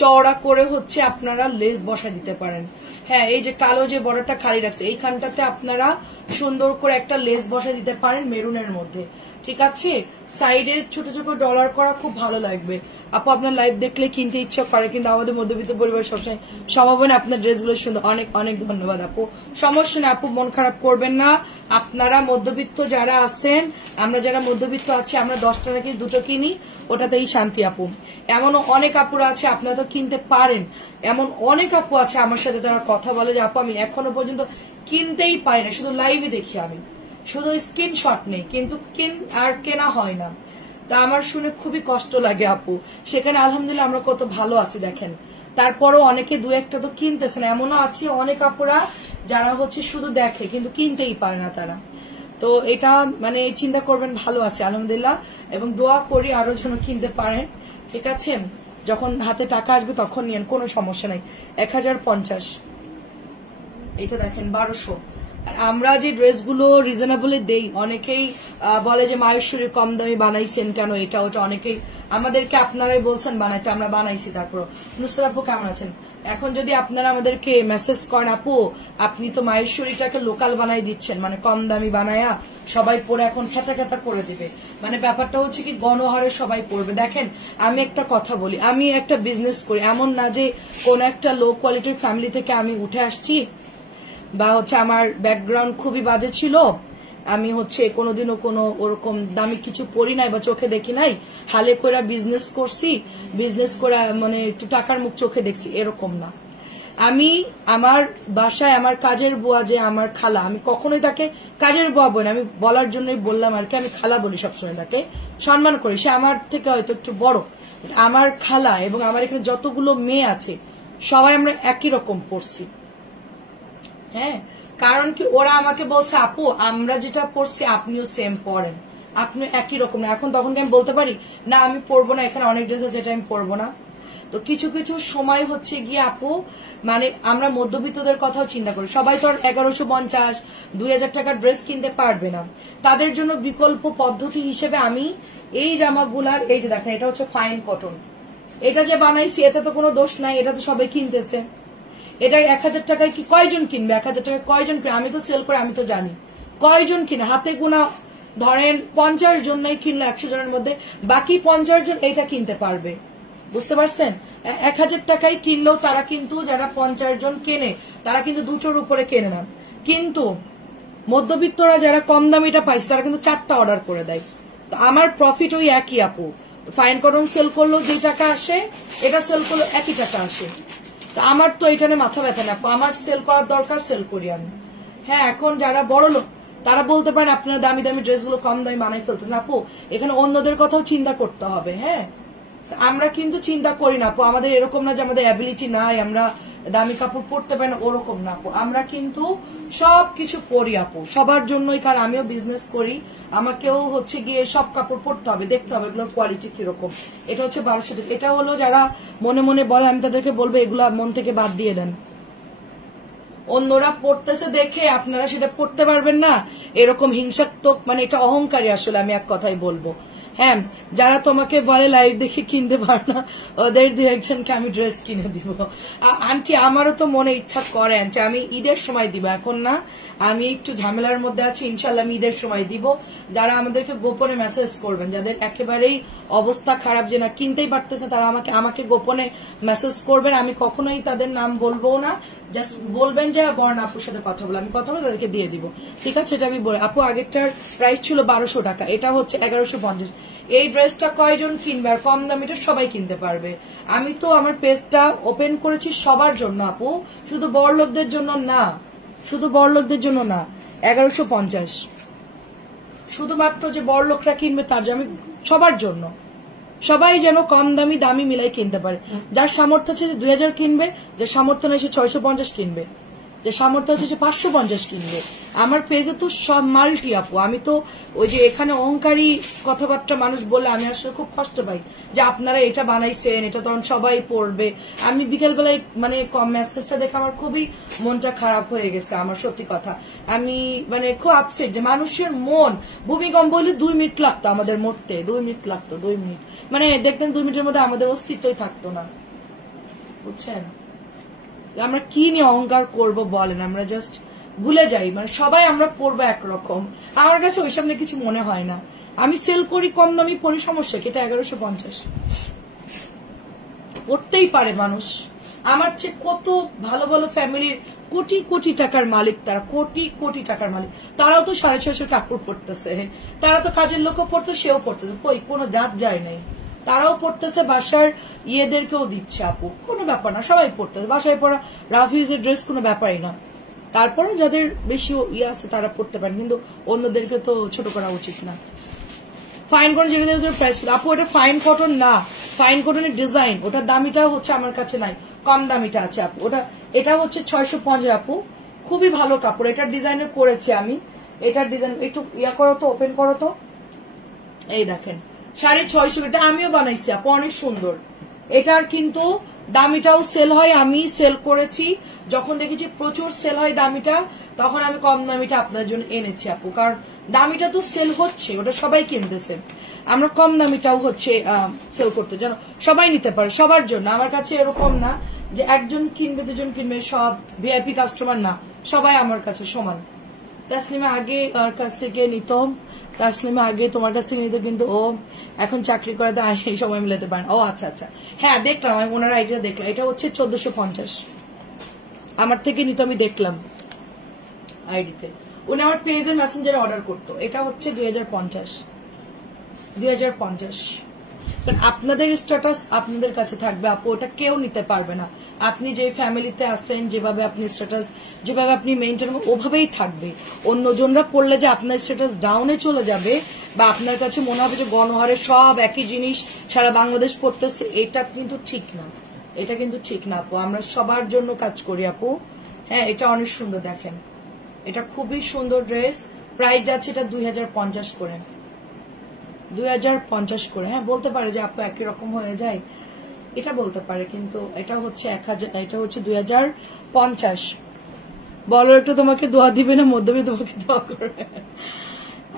চওড়া করে হচ্ছে আপনারা লেস বসা দিতে পারেন। হ্যাঁ, এই যে কালো যে বর্ডারটা খালি রাখছে এইখানটাতে আপনারা সুন্দর করে একটা লেস বসা দিতে পারেন মেরুনের মধ্যে। ঠিক আছে, সাইডে ছোট ছোট ডলার করা, খুব ভালো লাগবে। আপু আপনার লাইভ দেখলে কিনতে ইচ্ছা করে, কিন্তু আমাদের মধ্যবিত্ত পরিবার সবসময় সম্ভব না। আপনার ড্রেসগুলো সুন্দর, অনেক অনেক ধন্যবাদ আপু। সমস্যা নেই আপু, মন খারাপ করবেন না। আপনারা মধ্যবিত্ত যারা আছেন, আমরা যারা মধ্যবিত্ত আছি, আমরা 10 টাকা কি 2টো কিনি, ওটাতেই শান্তি আপু। এমনও অনেক আপুরা আছে আপনারা তো কিনতে পারেন, এমন অনেক আপু আছে আমার সাথে তারা কথা বলে যে আপু আমি এখনো পর্যন্ত কিনতেই পারি না, শুধু লাইভে দেখি, আমি শুধু স্ক্রিনশট নেই, কিন্তু আর কেনা হয় না। তা আমার শুনে খুবই কষ্ট লাগে আপু। সেখানে আলহামদুলিল্লাহ আমরা কত ভালো আছি দেখেন, তারপরও অনেকে দু একটা তো কিনতেছে না। এমনও আছে অনেক আপুরা যারা হচ্ছে শুধু দেখে কিন্তু কিনতেই পারে না তারা। তো এটা মানে চিন্তা করবেন, ভালো আছে আলহামদুলিল্লাহ, এবং দোয়া করি আরো যেন কিনতে পারেন। ঠিক আছে, যখন হাতে টাকা আসবে তখন নিয়েন, কোনো সমস্যা নাই। 1050, এটা দেখেন 1200। আর আমরা যে ড্রেসগুলো রিজনেবলে দেই, অনেকেই বলে যে মায়েশ্বরী কম দামে বানাইছেন কেন, এটা ওটা অনেকেই আমাদেরকে আপনারাই বলছেন বানাইতে, আমরা বানাইছি। তারপর নুসরাত আপু কেমন আছেন? এখন যদি আপনারা আমাদেরকে মেসেজ করেন আপু আপনি তো মায়েশ্বরীটাকে লোকাল বানাই দিচ্ছেন, মানে কম দামি বানায়া সবাই পরে এখন খেতা খেতা করে দিবে, মানে ব্যাপারটা হচ্ছে কি গণহারে সবাই পড়বে। দেখেন আমি একটা কথা বলি, আমি একটা বিজনেস করি, এমন না যে কোন একটা লো কোয়ালিটির ফ্যামিলি থেকে আমি উঠে আসছি বা হচ্ছে আমার ব্যাকগ্রাউন্ড খুবই বাজে ছিল, আমি হচ্ছে কোনোদিনও কোনো ওরকম দামি কিছু পড়ি নাই বা চোখে দেখি নাই, হালে করে বিজনেস করছি, বিজনেস করে মানে একটু টাকার মুখ চোখে দেখছি, এরকম না। আমি আমার বাসায় আমার কাজের বুয়া যে আমার খালা, আমি কখনোই তাকে কাজের বুয়া বলি, আমি বলার জন্যই বললাম আর কি, আমি খালা বলি সবসময়, তাকে সম্মান করি। সে আমার থেকে হয়তো একটু বড়, আমার খালা এবং আমার এখানে যতগুলো মেয়ে আছে সবাই আমরা একই রকম পড়ছি। হ্যাঁ, কারণ কি ওরা আমাকে বলছে আপু আমরা যেটা পড়ছি আপনিও সেম পড়েন, আপনি একই রকম না। এখন তখন আমি বলতে পারি না আমি পড়বো না, এখানে অনেক ড্রেস আছে যেটা আমি পড়বো না। তো কিছু কিছু সময় হচ্ছে গিয়ে আপু মানে আমরা মধ্যবিত্তদের কথাও চিন্তা করি, সবাই তো আর 1150 2000 টাকার ড্রেস কিনতে পারবে না। তাদের জন্য বিকল্প পদ্ধতি হিসেবে আমি এই জামাগুলার, এই যে দেখেন এটা হচ্ছে ফাইন কটন, এটা যে বানাইছি এতে তো কোনো দোষ নাই, এটা তো সবাই কিনতেছে। এটা 1000 টাকায় কি কয়জন কিনবে? 1000 টাকায় কয়জন কিনবে? আমি তো সেল করে, আমি তো জানি কয়জন কিনে, হাতে গোনা ধরেন 50 জন নাই কিনলো 100 জনের মধ্যে, বাকি 50 জন এইটা কিনতে পারবে। বুঝতে পারছেন? 1000 টাকায় কিনলেও তারা কিন্তু যারা 50 জন কেনে তারা কিন্তু 200-র উপরে কেনে না, কিন্তু মধ্যবিত্তরা যারা কম দামিটা পাইছে তারা কিন্তু 4টা অর্ডার করে দেয়। তো আমার প্রফিট ওই একই আপু, ফাইন কটন সেল করলেও যে টাকা আসে এটা সেল করলেও একই টাকা আসে। তা আমার তো এটা নিয়ে মাথা ব্যথা না, আমার সেল করার দরকার, সেল করি আমি। হ্যাঁ, এখন যারা বড় লোক তারা বলতে পারেন আপনারা দামি দামি ড্রেসগুলো কম দামি বানাই ফেলতেছেন। আপু এখানে অন্যদের কথাও চিন্তা করতে হবে। হ্যাঁ, আমরা কিন্তু চিন্তা করি না আপু, আমাদের এরকম না যে আমাদের অ্যাবিলিটি নাই, আমরা দামি কাপড় পরতে পারি না, ওরকম না আপু। আমরা কিন্তু সবকিছু করি আপু সবার জন্যই, কারণ আমিও বিজনেস করি, আমাকেও হচ্ছে গিয়ে সব কাপড় পরতে হবে, দেখতে হবে এগুলোর কোয়ালিটি কিরকম। এটা হচ্ছে 1200 টাকা। এটা হলো যারা মনে মনে বলে, আমি তাদেরকে বলবো এগুলা মন থেকে বাদ দিয়ে দেন। অন্যরা পড়তেছে দেখে আপনারা সেটা পড়তে পারবেন না, এরকম হিংসাত্মক, মানে এটা অহংকারী আসলে, আমি এক কথাই বলবো। হ্যাঁ, যারা তোমাকে বলে লাইভ দেখে কিনতে পার না, ওদের দু একজনকে আমি ড্রেস কিনে দিব। আন্টি আমারও তো মনে ইচ্ছা করে আন্টি, আমি ঈদের সময় দিব, এখন না, আমি একটু ঝামেলার মধ্যে আছি, ইনশাল্লাহ আমি ঈদের সময় দিব। যারা আমাদেরকে গোপনে মেসেজ করবেন, যাদের একেবারেই অবস্থা খারাপ যে না কিনতেই পারতেছে, তারা আমাকে গোপনে মেসেজ করবেন, আমি কখনোই তাদের নাম বলবো না, জাস্ট বলবেন যে বর্ণা আপুর সাথে কথা বলে, আমি কথা বলে তাদেরকে দিয়ে দিব, ঠিক আছে? এটা আমি বলি। আপু আগেরটার প্রাইস ছিল 1200 টাকা, এটা হচ্ছে 1150। এই ড্রেসটা কয়জন কিনবে? আর কম দামিটা সবাই কিনতে পারবে। আমি তো আমার পেজটা ওপেন করেছি সবার জন্য আপু, শুধু বড়লোকদের জন্য না, শুধু বড়লোকদের জন্য না। 1150 শুধুমাত্র যে বড়লোকরা কিনবে তার জন্য, আমি সবার জন্য, সবাই যেন কম দামি দামি মিলাই কিনতে পারে। যার সামর্থ্য আছে 2000 কিনবে, যার সামর্থ্য নেই সে 650 কিনবে, যে সামর্থ্য আছে সে 550 কিনবে। আমার পেজে তো সব মাল্টি আপু। আমি তো ওই যে এখানে অহংকারী কথাবার্তা মানুষ বলে আমি আসলে খুব কষ্ট পাই, যে আপনারা এটা বানাইছেন, এটা তখন সবাই পড়বে। আমি বিকেলবেলায় মানে কম মেসেজটা দেখে আমার খুবই মনটা খারাপ হয়ে গেছে, আমার সত্যি কথা। আমি মানে খুব আপসেট যে মানুষের মন, ভূমিকম্প হলে 2 মিনিট লাগতো আমাদের মরতে, 2 মিনিট লাগতো, 2 মিনিট, মানে দেখতেন 2 মিনিটের মধ্যে আমাদের অস্তিত্বই থাকতো না, বুঝছেন? আমরা কি নিয়ে অহংকার করব বলেন? আমরা জাস্ট ভুলে যাই, মানে সবাই আমরা পড়বো একরকম। আমার কাছে ওইসব নিয়ে কিছু মনে হয় না। আমি সেল করি কম দামি, পরি, সমস্যা কি? এটা 1150 পড়তেই পারে মানুষ। আমার চেয়ে কত ভালো ভালো ফ্যামিলির কোটি কোটি টাকার মালিক, তারা কোটি কোটি টাকার মালিক, তারাও তো 650 কাপড় পড়তেছে, তারা তো কাজের লোকও পড়তে, সেও পড়তেছে, কই কোনো জাত যায় নাই, তারাও পড়তেছে, বাসার ইয়েদেরকেও দিচ্ছে আপু, কোনো ব্যাপার না, সবাই পড়তেছে। বাসায় পড়া রাফিউজের ড্রেস কোনো ব্যাপারই না। তারপরে যাদের বেশি ইয়ে আছে তারা পড়তে পারেন, কিন্তু অন্যদেরকে তো ছোট করা উচিত না। ফাইন কটন যেটা প্রাইস আপু, ওটা ফাইন কটন না, ফাইন কটনের ডিজাইন, ওটার দামিটাও হচ্ছে আমার কাছে নাই, কম দামিটা আছে আপু। ওটা এটা হচ্ছে 650 আপু, খুবই ভালো কাপড়। এটার ডিজাইনে করেছি আমি, এটার ডিজাইন একটু ইয়া করো তো, ওপেন করো তো, এই দেখেন 650, এটা আমিও বানাইছি আপু, অনেক সুন্দর। এটার কিন্তু দামিটাও সেল হয়, আমি সেল করেছি, যখন দেখেছি প্রচুর সেল হয় দামিটা, তখন আমি কম দামিটা আপনার জন্য এনেছি আপু, কারণ দামিটা তো সেল হচ্ছে, ওটা সবাই কিনতেছে, আমরা কম দামিটাও হচ্ছে সেল করতে, যেন সবাই নিতে পারে, সবার জন্য। আমার কাছে এরকম না যে একজন কিনবে দুজন কিনবে, সব ভিআইপি কাস্টমার না, সবাই আমার কাছে সমান। তাসলিমা আগে ওর কাছ থেকে নিত, তাসলিমা আগে তোমার কাছ থেকে নিত, কিন্তু ও এখন চাকরি করে এই সময় মিলাতে পারে। ও আচ্ছা আচ্ছা, হ্যাঁ দেখলাম আমি ওনার আইডিয়া দেখলাম, এটা হচ্ছে 1450 আমার থেকে নিত, আমি দেখলাম আইডিতে, উনি আমার পেজের মেসেঞ্জারে অর্ডার করতো। এটা হচ্ছে 2050। আপনাদের স্ট্যাটাস আপনাদের কাছে থাকবে আপু, ওটা কেউ নিতে পারবে না। আপনি যে ফ্যামিলিতে আছেন, যেভাবে আপনি স্ট্যাটাস, যেভাবে আপনি মেইনটেইন করবেন, ওভাবেই থাকবে। অন্যজনরা পড়লে যে আপনার স্ট্যাটাস ডাউনে চলে যাবে, বা আপনার কাছে মনে হবে যে গণহারে সব একই জিনিস সারা বাংলাদেশ পড়তেছে, এটা কিন্তু ঠিক না, এটা কিন্তু ঠিক না আপু। আমরা সবার জন্য কাজ করি আপু। হ্যাঁ, এটা অনেক সুন্দর, দেখেন এটা খুবই সুন্দর ড্রেস। প্রাইস যাচ্ছে এটা 2050 করে, 2050 করে। হ্যাঁ, বলতে পারে যে আপু একই রকম হয়ে যায়, এটা বলতে পারে, কিন্তু এটা হচ্ছে 1000, এটা হচ্ছে 2050। বলো একটু, তোমাকে দোয়া দিবে না মধ্যমে তোমাকে দোয়া করবে?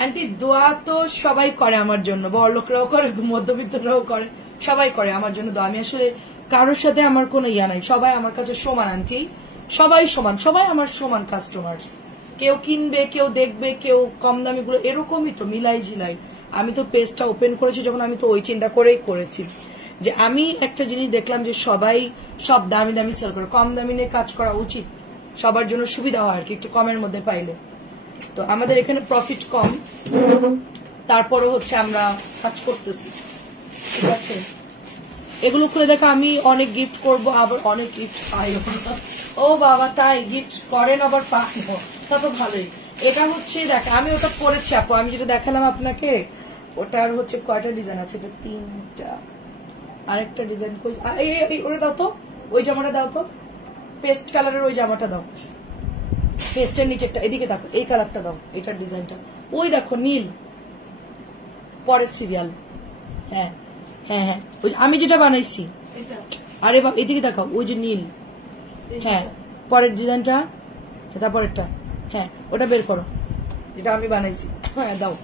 আন্টি দোয়া তো সবাই করে আমার জন্য, বড় লোকরাও করে, মধ্যবিত্তরাও করে, সবাই করে আমার জন্য দোয়া। আমি আসলে কারোর সাথে আমার কোনো ইয়া নাই, সবাই আমার কাছে সমান আন্টি, সবাই সমান, সবাই আমার সমান কাস্টমার। কেউ কিনবে, কেউ দেখবে, কেউ কম দামি গুলো, এরকমই তো মিলাই ঝিলাই। আমি তো পেজটা ওপেন করেছি যখন, আমি তো ওই চিন্তা করেই করেছি যে আমি একটা জিনিস দেখলাম যে সবাই সব দামি দামি সেল করে, কম দামি নিয়ে কাজ করা উচিত, সবার জন্য সুবিধা হয় আর কি, একটু কমের মধ্যে পাইলে। তো আমাদের এখানে প্রফিট কম, তারপরে হচ্ছে আমরা কাজ করতেছি, ঠিক আছে? এগুলো খুলে দেখো, আমি অনেক গিফট করব, আবার অনেক গিফট পাইও। ও বাবা, তাই গিফট করেন আবার পাইও, তা তো ভালোই। এটা হচ্ছে দেখ আমি ওটা পরেছি আপু, আমি যেটা দেখালাম আপনাকে ওটার হচ্ছে কয়টা ডিজাইন আছে, এটা 3টা, আরেকটা ডিজাইন কই, ওটা দাও তো, ওই জামাটা দাও তো, পেস্ট কালারের ওই জামাটা দাও, পেস্টের নিচেরটা, এদিকে দেখো এই কালারটা দাও, এটার ডিজাইনটা, ওই দেখো নীল, পরের সিরিয়াল, হ্যাঁ হ্যাঁ হ্যাঁ ওই আমি যেটা বানাইছি, আরে বাবা এদিকে দেখাও, ওই যে নীল, হ্যাঁ পরের ডিজাইনটা, তারপরেরটা, হ্যাঁ ওটা বের করো, যেটা আমি বানাইছি, হ্যাঁ দাও।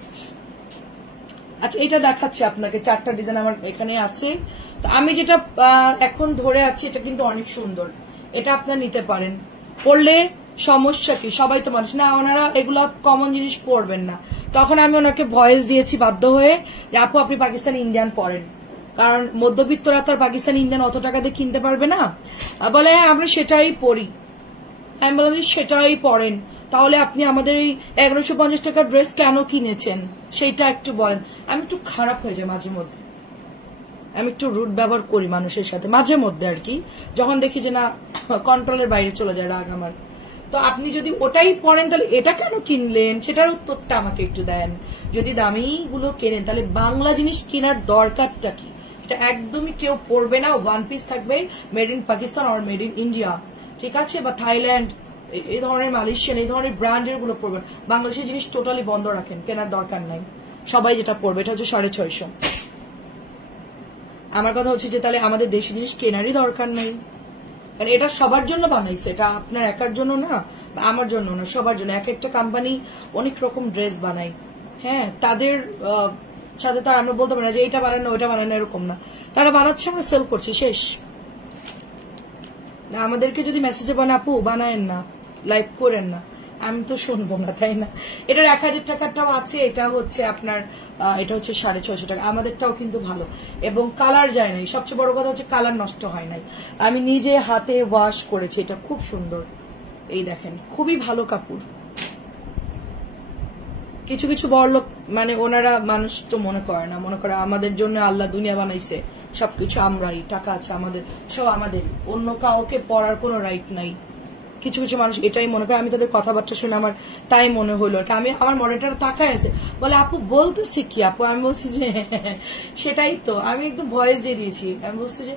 আচ্ছা এটা দেখাচ্ছি আপনাকে, 4টা ডিজাইন আমার এখানে আছে। তো আমি যেটা এখন ধরে আছি এটা কিন্তু অনেক সুন্দর, এটা আপনারা নিতে পারেন, পড়লে সমস্যা কি, সবাই তো মানুষ না, ওনারা এগুলা কমন জিনিস পড়বেন না। তখন আমি ওনাকে ভয়েস দিয়েছি বাধ্য হয়ে যে আপু আপনি পাকিস্তানি ইন্ডিয়ান পড়েন, কারণ মধ্যবিত্তরা তো আর পাকিস্তানি ইন্ডিয়ান অত টাকা দিয়ে কিনতে পারবে না। বলে আমরা সেটাই পড়ি, আমি বললাম সেটাই পড়েন, তাহলে আপনি আমাদের এই 1150 টাকার ড্রেস কেন কিনেছেন সেইটা একটু বলেন। আমি একটু খারাপ হয়ে যায় মাঝে মধ্যে, আমি একটু রুড ব্যবহার করি মানুষের সাথে মাঝে মধ্যে আর কি, যখন দেখি যে না কন্ট্রোলের বাইরে চলে যায় রাগ আমার। তো আপনি যদি ওটাই পড়েন তাহলে এটা কেন কিনলেন সেটার উত্তরটা আমাকে একটু দেন। যদি দামি গুলো কেনেন তাহলে বাংলা জিনিস কেনার দরকারটা কি, এটা একদমই কেউ পড়বে না, ওয়ান পিস থাকবে মেড ইন পাকিস্তান আর মেড ইন ইন্ডিয়া, ঠিক আছে, বা থাইল্যান্ড, এই ধরনের মালয়েশিয়ান এই ধরনের ব্র্যান্ডের গুলো পড়বেন। বাংলাদেশের জিনিস টোটালি বন্ধ রাখেন, কেনার দরকার নাই, সবাই যেটা পড়বে এটা হচ্ছে 650। আমার কথা হচ্ছে যে তাহলে আমাদের দেশি জিনিস কেনারই দরকার নেই, কারণ এটা সবার জন্য বানাইছে, এটা আপনার একার জন্য না, আমার জন্য না, সবার জন্য। এক একটা কোম্পানি অনেক রকম ড্রেস বানায়, হ্যাঁ তাদের সাথে তো আমরা বলতে পারি না যে এইটা বানায় না ওইটা বানায় না, এরকম না, তারা বানাচ্ছে আমরা সেল করছি, শেষ। আমাদেরকে যদি মেসেজে বানা আপু বানায়েন না, লাইভ করেন না, আমি তো শুনবো না, তাই না। এটার 1000 টাকাটাও আছে, এটা হচ্ছে আপনার এটা হচ্ছে 650 টাকা, আমাদেরটাও কিন্তু ভালো এবং কালার যায় নাই, সবচেয়ে বড় কথা হচ্ছে কালার নষ্ট হয় নাই, আমি নিজে হাতে ওয়াশ করেছি, এটা খুব সুন্দর, এই দেখেন খুবই ভালো কাপড়। কিছু কিছু বড়লোক মানে ওনারা মানুষ তো মনে করে না, মনে করে আমাদের জন্য আল্লাহ দুনিয়া বানাইছে, সবকিছু আমরাই, টাকা আছে আমাদের, সব আমাদের, অন্য কাউকে পড়ার কোনো রাইট নাই। কিছু কিছু মানুষ এটাই মনে করে, আমি তাদের কথাবার্তা শুনে আমার তাই মনে হলো আর কি। আমি আমার মনিটর তাকায় আছে, বলে আপু বলতেছি কি আপু, আমি বলছি যে সেটাই তো, আমি একদম ভয়েস দিয়ে দিয়েছি, আমি বলছি যে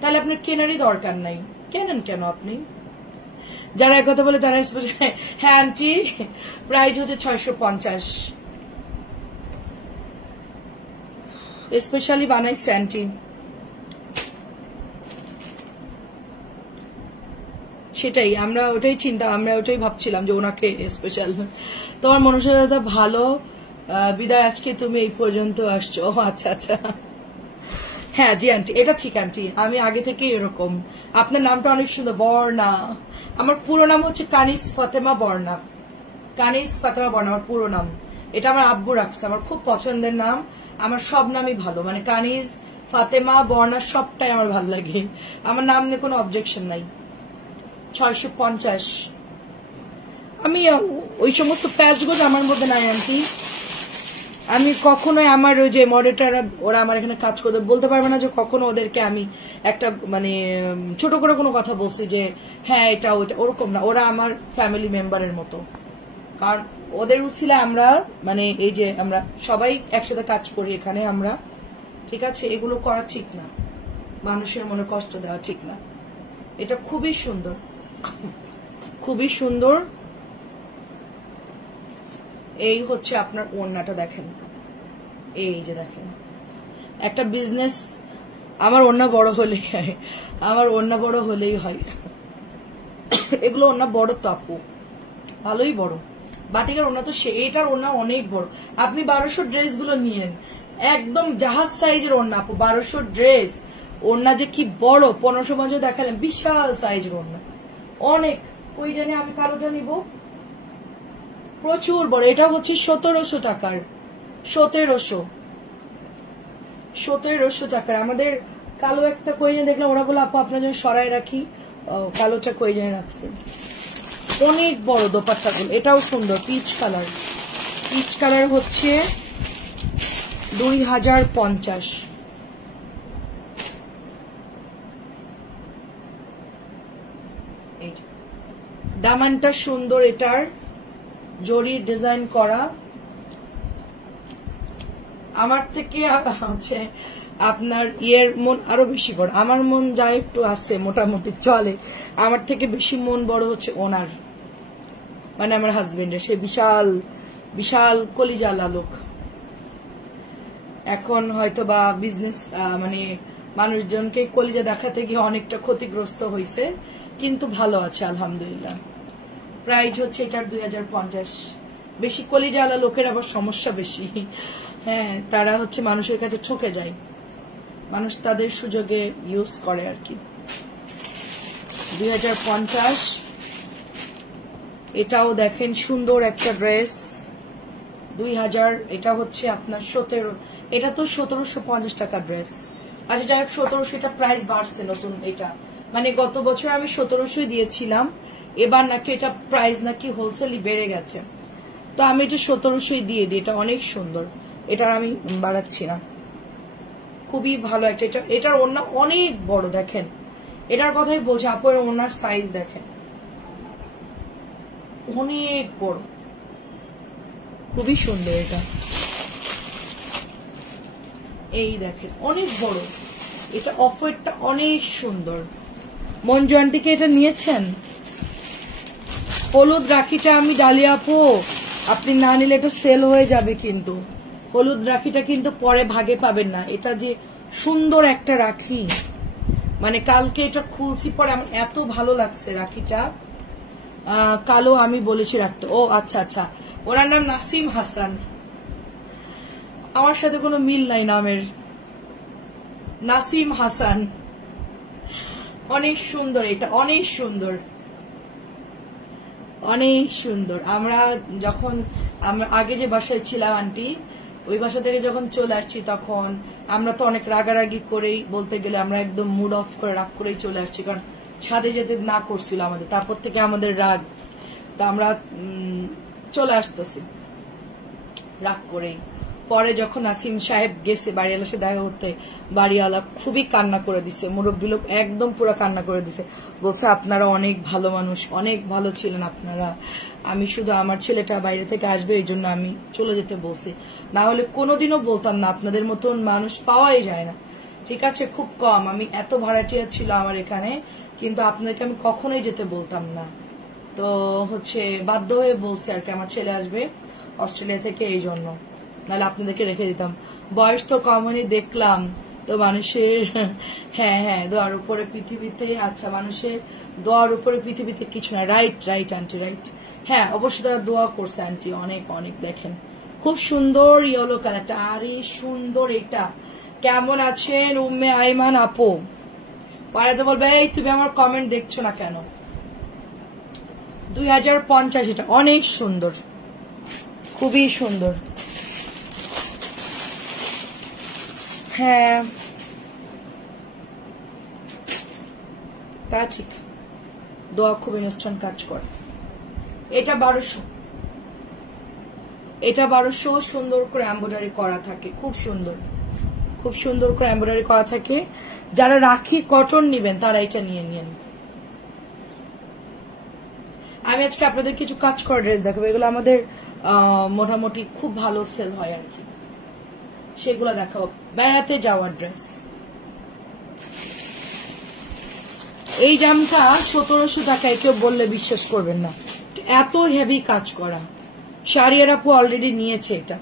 তাহলে আপনার কেনারই দরকার নাই, কেনেন কেন আপনি। যারা এক কথা বলে তারা হ্যাঁ আন্টি প্রাইস হচ্ছে 650, স্পেশালি বানাইছে আন্টি, সেটাই আমরা ওটাই চিন্তা, আমরা ওটাই ভাবছিলাম যে ওনাকে স্পেশাল। তোমার মনুষ্যতা ভালো, বিদায় আজকে তুমি এই পর্যন্ত আসছো, আচ্ছা আচ্ছা, হ্যাঁ জি আন্টি এটা ঠিক আন্টি, আমি আগে থেকে এরকম। আপনার নামটা অনেক সুন্দর, বর্ণা, আমার পুরো নাম হচ্ছে কানিজ ফাতেমা বর্ণা, কানিজ ফাতেমা বর্ণা আমার পুরো নাম, এটা আমার আব্বু রাখছে, আমার খুব পছন্দের নাম, আমার সব নামই ভালো, মানে কানিজ ফাতেমা বর্ণা সবটাই আমার ভালো লাগে, আমার নাম নিয়ে কোনো অবজেকশন নাই। 650, আমি ওই সমস্ত প্যাচগুলো আমার মধ্যে নাই আন্টি, আমি কখনোই আমার ওই যে মডারেটর ওরা আমার এখানে কাজ করতে বলতে পারবে না যে কখনো ওদেরকে আমি একটা মানে ছোট করে কোনো কথা বলছি যে হ্যাঁ এটা ওইটা, ওরকম না, ওরা আমার ফ্যামিলি মেম্বারের মতো, কারণ ওদের উছিলা আমরা মানে এই যে আমরা সবাই একসাথে কাজ করি এখানে আমরা, ঠিক আছে, এগুলো করা ঠিক না, মানুষের মনে কষ্ট দেওয়া ঠিক না। এটা খুবই সুন্দর, খুবই সুন্দর। এই হচ্ছে আপনার ওড়নাটা দেখেন, এই যে দেখেন একটা বিজনেস, আমার ওড়না বড় হলেই হয়, আমার ওড়না বড় হলেই হয়, এগুলো ওড়না বড় তো আপু, ভালোই বড়, বাটিকার ওড়না তো এটার ওড়না অনেক বড়, আপনি 1200 ড্রেস গুলো নিয়েন, একদম জাহাজ সাইজের ওড়না আপু, 1200 ড্রেস ওড়না যে কি বড়, 1550 দেখালেন, বিশাল সাইজের ওড়না অনেক। ওই জানি আমি কালোটা নিব, প্রচুর বড়, এটা হচ্ছে 1700 টাকার, 1700 টাকার। আমাদের কালো একটা কই জানি দেখলাম, ওরা বলে আপু আপনার জন্য সরাই রাখি, কালোটা কই জানি রাখছে, অনেক বড় দোপাট্টাগুলো, এটাও সুন্দর, পিচ কালার, পিচ কালার হচ্ছে 2050। দামানটা সুন্দর, এটার জরির ডিজাইন করা। আমার থেকে হচ্ছে আপনার ইয়ের মন আরো বেশি বড়, আমার মন যা একটু আছে মোটামুটি চলে, আমার থেকে বেশি মন বড় হচ্ছে ওনার, মানে আমার হাজবেন্ডের। সে বিশাল বিশাল কলিজালা লোক। এখন হয়তো বা বিজনেস মানে মানুষজনকে কলিজা দেখাতে গিয়ে অনেকটা ক্ষতিগ্রস্ত হয়েছে, কিন্তু ভালো আছে আলহামদুলিল্লাহ। প্রাইস হচ্ছে এটার 2050। বেশি কলিজালা লোকের আবার সমস্যা বেশি। হ্যাঁ, তারা হচ্ছে মানুষের কাছে ঠকে যায়, মানুষ তাদের সুযোগে ইউজ করে আর কি। 2050। এটাও দেখেন সুন্দর একটা ড্রেস। 2000। এটা হচ্ছে আপনার 17। এটা তো 1750 টাকা ড্রেস। আচ্ছা যাই হোক, 1700। এটা প্রাইস বাড়ছে নতুন। এটা মানে গত বছর আমি 1700 দিয়েছিলাম, এবার নাকি এটা প্রাইস নাকি হোলসেলই বেড়ে গেছে, তো আমি এটা 1700 দিয়ে দিই। এটা অনেক সুন্দর, এটা আমি বাড়াচ্ছি না। খুবই ভালো একটা। এটার ওড়না অনেক বড়, দেখেন এটার কথাই বলছি আপু, ওড়নার সাইজ দেখেন অনেক বড়, খুবই সুন্দর। এটা এই দেখেন অনেক বড়। এটা অফ হোয়াইটটা অনেক সুন্দর। মঞ্জু আন্টিকে এটা নিয়েছেন? হলুদ রাখিটা আমি ডালিয়া আপু, আপনি না নিলে এটা সেল হয়ে যাবে, কিন্তু হলুদ রাখিটা কিন্তু পরে ভাগে পাবেন না। এটা যে সুন্দর একটা রাখি, মানে কালকে এটা খুলছি পরে আমার এত ভালো লাগছে রাখিটা। কালো আমি বলেছি রাখতে। ও আচ্ছা আচ্ছা, ওনার নাম নাসিম হাসান, আমার সাথে কোনো মিল নাই নামের। নাসিম হাসান, অনেক সুন্দর। এটা অনেক সুন্দর, অনেক সুন্দর। আমরা যখন আগে যে বাসায় ছিলাম আন্টি, ওই বাসা থেকে যখন চলে আসছি তখন আমরা তো অনেক রাগারাগি করেই, বলতে গেলে আমরা একদম মুড অফ করে রাগ করেই চলে আসছি, কারণ সাথে যেতে না করছিল আমাদের, তারপর থেকে আমাদের রাগ, তা আমরা চলে আসতেছি রাগ করেই। পরে যখন নাসিম সাহেব গেছে বাড়িওয়ালার সাথে দেখা করতে, বাড়িওয়ালা খুবই কান্না করে দিছে, মুরব্বী লোক একদম পুরো কান্না করে দিছে, বলছে আপনারা অনেক ভালো মানুষ, অনেক ভালো ছিলেন আপনারা, আমি শুধু আমার ছেলেটা বাইরে থেকে আসবে এই জন্য আমি চলে যেতে বলছি, না হলে কোনোদিনও বলতাম না, আপনাদের মতন মানুষ পাওয়াই যায় না, ঠিক আছে, খুব কম, আমি এত ভাড়াটিয়া ছিল আমার এখানে, কিন্তু আপনাকে আমি কখনোই যেতে বলতাম না। তো হচ্ছে বাধ্য হয়ে বলছি আর কি, আমার ছেলে আসবে অস্ট্রেলিয়া থেকে, এই জন্য, নাহলে আপনাদেরকে রেখে দিতাম। বয়স তো কমনই দেখলাম তো মানুষের, হ্যাঁ হ্যাঁ, দোয়ার উপরে পৃথিবীতে, আচ্ছা মানুষের দোয়ার উপরে পৃথিবীতে কিছু না। Right right aunty, right. হ্যাঁ অবশ্যই তারা দোয়া করছে আন্টি, অনেক অনেক। দেখেন খুব সুন্দর ইয়েলো কালারটা, আরে সুন্দর। এটা কেমন আছেন উম্মে আইমান আপু? পাড়াতে বলবে এই তুমি আমার কমেন্ট দেখছো না কেন? 2050। এটা অনেক সুন্দর, খুবই সুন্দর। হ্যাঁ তা ঠিক, দোয়া খুব ইনস্ট্যান্ট কাজ করে। এটা 1200, এটা 1200, সুন্দর করে এমব্রয়ডারি করা থাকে, খুব সুন্দর, খুব সুন্দর করে এমব্রয়ডারি করা থাকে। যারা রাখি কটন নিবেন তারা এটা নিয়ে নিন। আমি আজকে আপনাদের কিছু কাজ করা ড্রেস দেখাবো, এগুলো আমাদের মোটামুটি খুব ভালো সেল হয় আর কি, সেগুলো দেখাবো। বেড়াতে যাওয়ার ড্রেস, এই জামটা 1700 টাকায়, কেউ বললে বিশ্বাস করবেন না, এত হেভি কাজ করা। শাড়িয়ার আপু অলরেডি নিয়েছে। এটা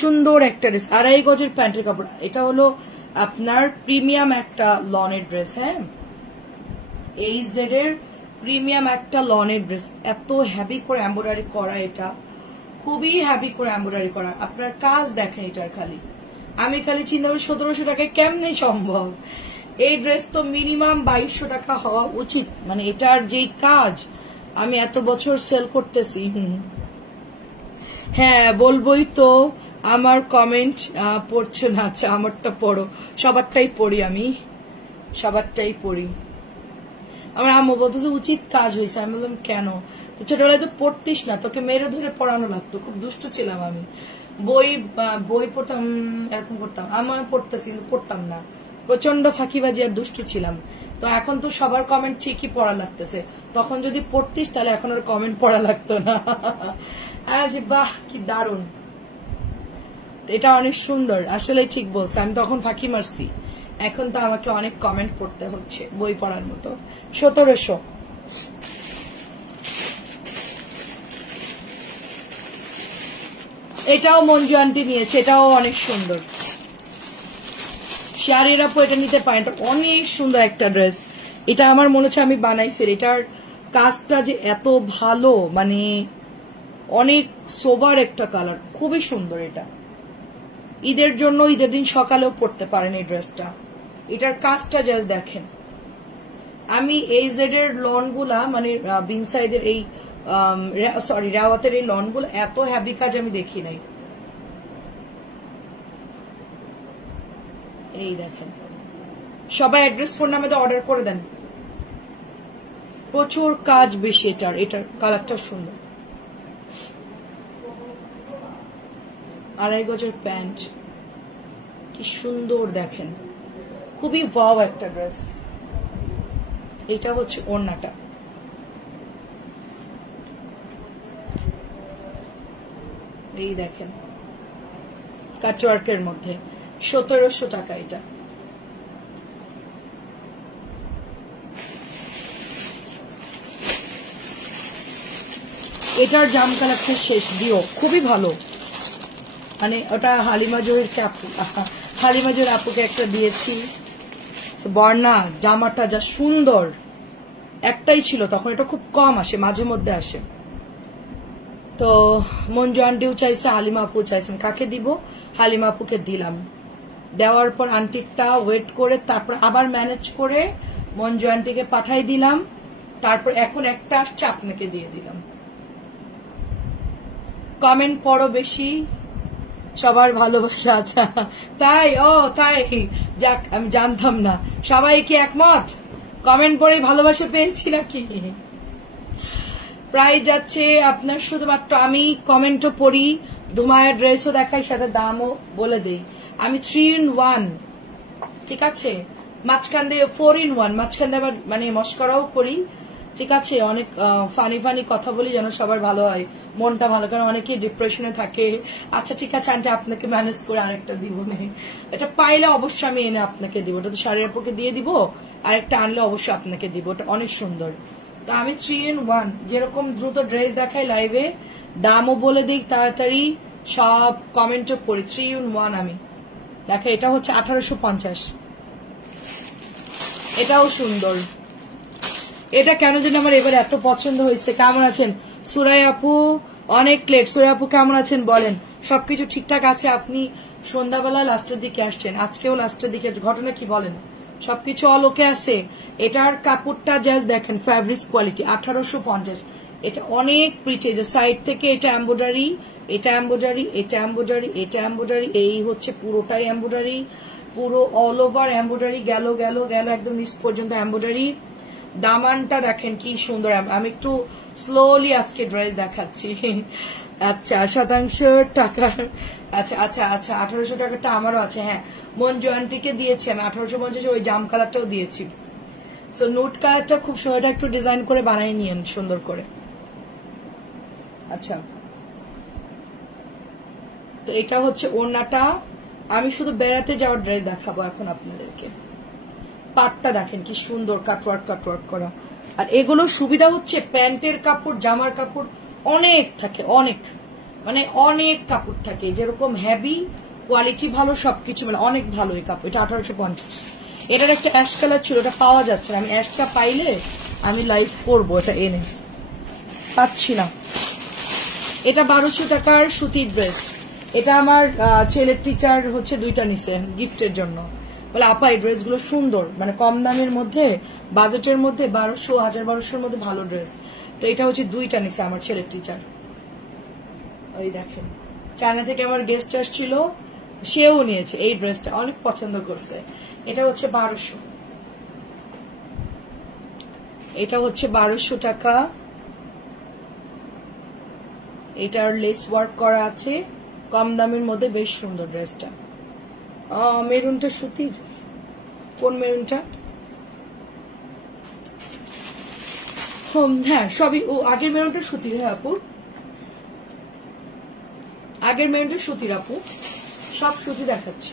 সুন্দর একটা ড্রেস, 2.5 গজের প্যান্টের কাপড়। এটা হলো আপনার প্রিমিয়াম একটা লনের ড্রেস, হ্যাঁ এই জেড প্রিমিয়াম একটা লনের ড্রেস, এত হেভি করে এমব্রয়ডারি করা, এটা খুবই হেভি করে এমব্রয়ডারি করা। আপনার কাজ দেখেন এটার, খালি আমি খালি চিন্তা করি 1700 টাকায় কেমনে সম্ভব। এই ড্রেস তো মিনিমাম 2200 টাকা হওয়া উচিত, মানে এটার যেই কাজ, আমি এত বছর সেল করতেছি। হ্যাঁ বলবোই তো, আমার কমেন্ট পড়ছে না। আচ্ছা আমারটা পড়ো, সবারটাই পড়ি আমি, সবারটাই পড়ি। আমার আম্মু বলতেছে উচিত কাজ হয়েছে, আমি বললাম কেন? তো ছোটবেলায় তো পড়তিস না, তোকে মেরে ধরে পড়ানো লাগতো, খুব দুষ্ট ছিলাম আমি, বই পড়তাম, এরকম করতাম, আমার পড়তেছি কিন্তু পড়তাম না, প্রচন্ড ফাঁকিবাজি আর দুষ্টু ছিলাম। তো তো এখন তো সবার কমেন্ট ঠিকই পড়া লাগতেছে, তখন যদি পড়তিস তাহলে এখন আর কমেন্ট পড়া লাগতো না। আজ বাহ কি দারুণ, এটা অনেক সুন্দর, আসলে ঠিক বলছে, আমি তখন ফাঁকি মারছি, এখন তো আমাকে অনেক কমেন্ট পড়তে হচ্ছে বই পড়ার মতো। 1700। এটাও মঞ্জু আন্টি নিয়েছে, এটাও অনেক সুন্দর, শাড়ির আপু এটা নিতে পারেন, এটা অনেক সুন্দর একটা ড্রেস। এটা আমার মনে হচ্ছে আমি বানাই ফেলি, এটার কাজটা যে এত ভালো, মানে অনেক সোবার একটা কালার, খুবই সুন্দর। এটা ঈদের জন্য, ঈদের দিন সকালেও পরতে পারেন এই ড্রেসটা, এটার কাজটা জাস্ট দেখেন। আমি এই জেডের লন গুলা, মানে বিনসাইডের এই সরি রাওয়াতের এই লন গুলা এত হ্যাভি কাজ আমি দেখি নাই। এই দেখেন, সবাই অ্যাড্রেস ফোন নামে তো অর্ডার করে দেন, প্রচুর কাজ বেশি এটার, এটার কালারটা সুন্দর। 2.5 গজের প্যান্ট, কি সুন্দর দেখেন, খুবই ওয়াও একটা ড্রেস। এটা হচ্ছে ওড়নাটা, এই দেখেন কাটওয়ার্কের মধ্যে, 1700 টাকা এটা। এটার জাম কালারটা শেষ দিও, খুবই ভালো, মানে ওটা হালিমা জহির আপু, হালিমা জহির আপুকে একটা দিয়েছি। বর্ণা জামাটা যা সুন্দর, একটাই ছিল তখন, এটা খুব কম আসে, মাঝে মধ্যে আসে। তো মঞ্জু আন্টিও চাইছে, হালিমা আপু চাইছেন, কাকে দিব? হালিমা আপুকে দিলাম। দেওয়ার পর আন্টিটা ওয়েট করে তারপর আবার ম্যানেজ করে মঞ্জু আন্টিকে পাঠাই দিলাম, তারপর এখন একটা আসছে আপনাকে দিয়ে দিলাম। কমেন্ট পড়ো বেশি, সবার ভালোবাসা আছে, তাই? ও তাই, যাক আমি জানতাম না। সবাই কি একমত? কমেন্ট পড়ে ভালোবাসা পেয়েছি নাকি? প্রায় যাচ্ছে আপনার, শুধুমাত্র আমি কমেন্টও পড়ি, ধুমায়ের ড্রেসও দেখাই, সাথে দামও বলে দেই। আমি 3 in 1, ঠিক আছে, মাঝখান দিয়ে 4 in 1, মাঝখান দিয়ে আবার মানে মস্করাও করি, ঠিক আছে, অনেক ফানি ফানি কথা বলি যেন সবার ভালো হয়, মনটা ভালো, কারণ অনেকেই ডিপ্রেশনে থাকে। আচ্ছা ঠিক আছে আন্টি, আপনাকে ম্যানেজ করে আরেকটা দিব, এটা পাইলে অবশ্যই আমি এনে আপনাকে দিব, ওটা তো শাড়ির আপুকে দিয়ে দিব, আরেকটা আনলে অবশ্যই আপনাকে দিব, ওটা অনেক সুন্দর। তো আমি 3 in 1, যেরকম দ্রুত ড্রেস দেখাই লাইভে, দামও বলে দিই তাড়াতাড়ি, সব কমেন্টও করি, 3 in 1 আমি দেখে। এটা হচ্ছে 1850, এটাও সুন্দর। এটা কেন যেন আমার এবার এত পছন্দ হয়েছে। কেমন আছেন সুরাই আপু? অনেক লেট। সুরাই আপু কেমন আছেন বলেন? সবকিছু ঠিকঠাক আছে? আপনি সন্ধ্যাবেলা লাস্টের দিকে আসছেন, আজকেও লাস্টের দিকে, ঘটনা কি বলেন? সবকিছু অল ওকে আছে? এটার কাপড়টা জাস্ট দেখেন, ফ্যাব্রিক কোয়ালিটি, 1850। এটা অনেক প্রিটি, যে সাইড থেকে এটা এমব্রয়ডারি, এটা এমব্রয়ডারি, এটা এমব্রয়ডারি, এটা এমব্রয়ডারি, এই হচ্ছে পুরোটাই এমব্রয়ডারি, পুরো অল ওভার এমব্রয়ডারি, গেল গেল গেল একদম নিচ পর্যন্ত এমব্রয়ডারি। দামানটা দেখেন কি সুন্দর, আমি একটু স্লোলি আজকে ড্রেস দেখাচ্ছি। আচ্ছা, শতাংশ টাকা, আচ্ছা আচ্ছা আচ্ছা, 1800 টাকাটা আমারও আছে। হ্যাঁ, মঞ্জু আন্টিকে দিয়েছি আমি 1850, ওই জাম কালারটাও দিয়েছি। সো নুট কালারটা খুব সুন্দর, একটু ডিজাইন করে বানাই নিয়েন সুন্দর করে। আচ্ছা, তো এটা হচ্ছে ওড়নাটা। আমি শুধু বেড়াতে যাওয়ার ড্রেস দেখাবো এখন আপনাদেরকে। পাটটা দেখেন কি সুন্দর, কাটওয়ার্ক কাটওয়ার্ক করা। আর এগুলো সুবিধা হচ্ছে প্যান্টের কাপড়, জামার কাপড় অনেক থাকে, অনেক মানে অনেক কাপড় থাকে, যেরকম হেভি, কোয়ালিটি ভালো, সবকিছু মানে অনেক ভালো এই কাপড়। এটা 1850। এটার একটা অ্যাশ কালার ছিল, এটা পাওয়া যাচ্ছে না, আমি অ্যাশটা পাইলে আমি লাইভ করবো, এটা এনে পাচ্ছি না। এটা 1200 টাকার সুতির ড্রেস। এটা আমার ছেলের টিচার হচ্ছে 2টা নিছে গিফটের জন্য, বলে আপা এই ড্রেসগুলো সুন্দর, মানে কম দামের মধ্যে, বাজেটের মধ্যে, 1200, 1200-এর মধ্যে ভালো ড্রেস। তো এটা হচ্ছে 2টা নিছে আমার ছেলের টিচার। ওই দেখেন, চায়না থেকে আমার গেস্ট আসছিল, সেও নিয়েছে এই ড্রেসটা, অনেক পছন্দ করছে। এটা হচ্ছে 1200, এটা হচ্ছে 1200 টাকা। এটার লেস ওয়ার্ক করা আছে, কম দামের মধ্যে, বেশ সুন্দর ড্রেসটা। মেরুনটা সুতির, কোন মেরুনটা? হ্যাঁ সবই ও আগের মেরুনটা সুতির। হ্যাঁ আপু, আগের মেরুনটা সুতির আপু, সব সুতি দেখাচ্ছি।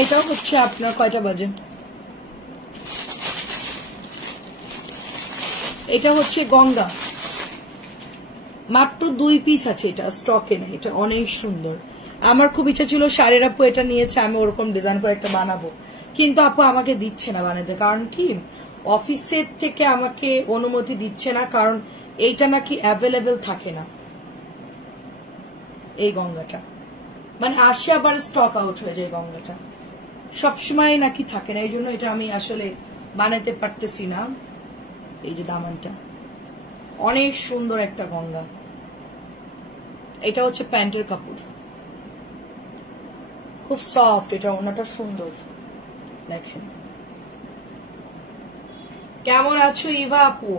এটাও হচ্ছে আপনার কয়টা বাজে, এটা হচ্ছে গঙ্গা, মাত্র 2 পিস আছে, এটা স্টকে নেই। এটা অনেক সুন্দর, আমার খুব ইচ্ছা ছিল শাড়ির আপু এটা নিয়েছে, আমি ওরকম ডিজাইন করে একটা বানাবো, কিন্তু আপু আমাকে দিচ্ছে না বানাতে। কারণ কি, অফিসের থেকে আমাকে অনুমতি দিচ্ছে না, কারণ এইটা নাকি অ্যাভেলেবেল থাকে না। এই গঙ্গাটা মানে আসে আবার স্টক আউট হয়ে যায়, গঙ্গাটা সবসময় নাকি থাকে না, এই জন্য এটা আমি আসলে বানাতে পারতেছি না। এই যে দামানটা অনেক সুন্দর একটা গঙ্গা, এটা হচ্ছে প্যান্টের কাপড়, খুব সফট, এটা ওনাটা সুন্দর। দেখেন কেমন আছো ইভা আপু?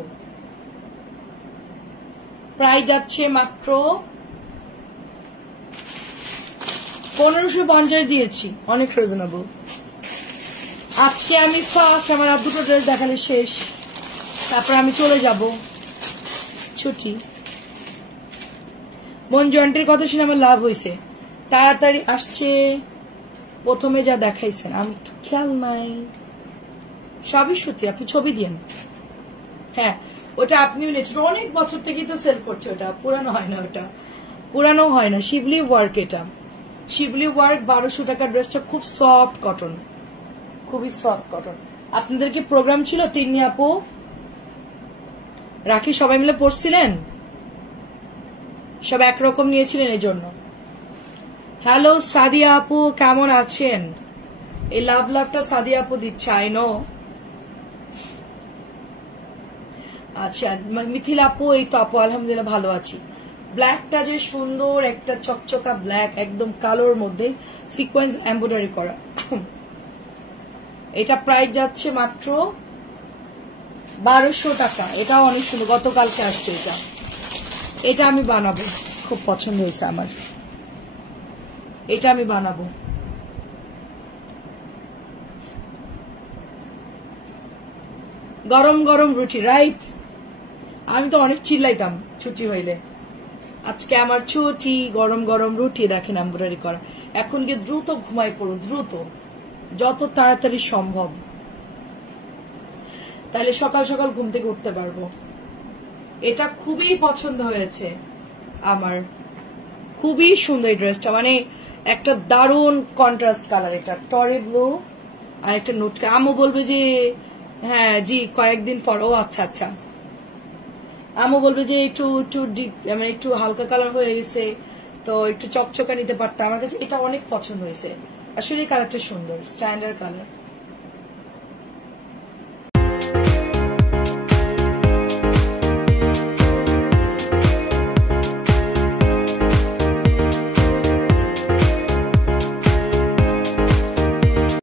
প্রাইস যাচ্ছে মাত্র 1550 দিয়েছি, অনেক রিজনেবল। আজকে আমি ফার্স্ট আমার আর দুটো ড্রেস দেখালে শেষ, তারপর আমি চলে যাব ছুটি। মন জয়েন্টের কথা শুনে আমার লাভ হয়েছে, তাড়াতাড়ি আসছে। প্রথমে যা দেখাইছেন আমি তো খেয়াল নাই, সবই সত্যি, আপনি ছবি দিন। হ্যাঁ ওটা আপনিও নিয়েছেন, অনেক বছর থেকেই তো সেল করছে, ওটা পুরানো হয় না, ওটা পুরানো হয় না। শিবলি ওয়ার্ক, এটা শিবলি ওয়ার্ক 1200 টাকার ড্রেসটা, খুব সফট কটন, খুবই সফট কটন। আপনাদেরকে প্রোগ্রাম ছিল তিন্নি আপু, রাখি সবাই মিলে পড়ছিলেন, সব একরকম নিয়েছিলেন এই জন্য। হ্যালো সাদিয়া আপু, কেমন আছেন? এই লাভ লাভটা সাদিয়া আপু দিচ্ছে, আই নো। আচ্ছা মিথিলা আপু, এই তো আপু আলহামদুলিল্লাহ ভালো আছি। ব্ল্যাকটা যে সুন্দর, একটা চকচকা ব্ল্যাক, একদম কালোর মধ্যে সিকোয়েন্স এমব্রয়ডারি করা, এটা প্রাইস যাচ্ছে মাত্র 1200 টাকা। এটাও অনেক সুন্দর, গতকালকে আসছে এটা, এটা আমি বানাবো, খুব পছন্দ হয়েছে আমার, এটা আমি বানাবো। গরম গরম রুটি, রাইট, আমি তো অনেক চিল্লাইতাম ছুটি হইলে। আজকে আমার ছুটি, গরম গরম রুটি, দেখেন এমব্রয়ডারি করা। এখন গিয়ে দ্রুত ঘুমাই পড়ুন, দ্রুত, যত তাড়াতাড়ি সম্ভব, তাহলে সকাল সকাল ঘুম থেকে উঠতে পারবো। এটা খুবই পছন্দ হয়েছে আমার, খুবই সুন্দর এই ড্রেসটা, মানে একটা দারুণ কন্ট্রাস্ট কালার, এটা টরি ব্লু আর একটা নোট। আমু বলবে যে হ্যাঁ জি কয়েকদিন পর, ও আচ্ছা আচ্ছা, আমু বলবে যে একটু একটু ডিপ, মানে একটু হালকা কালার হয়ে গেছে, তো একটু চকচকা নিতে পারতাম। আমার কাছে এটা অনেক পছন্দ হয়েছে, আসলে কালারটা সুন্দর, স্ট্যান্ডার্ড কালার।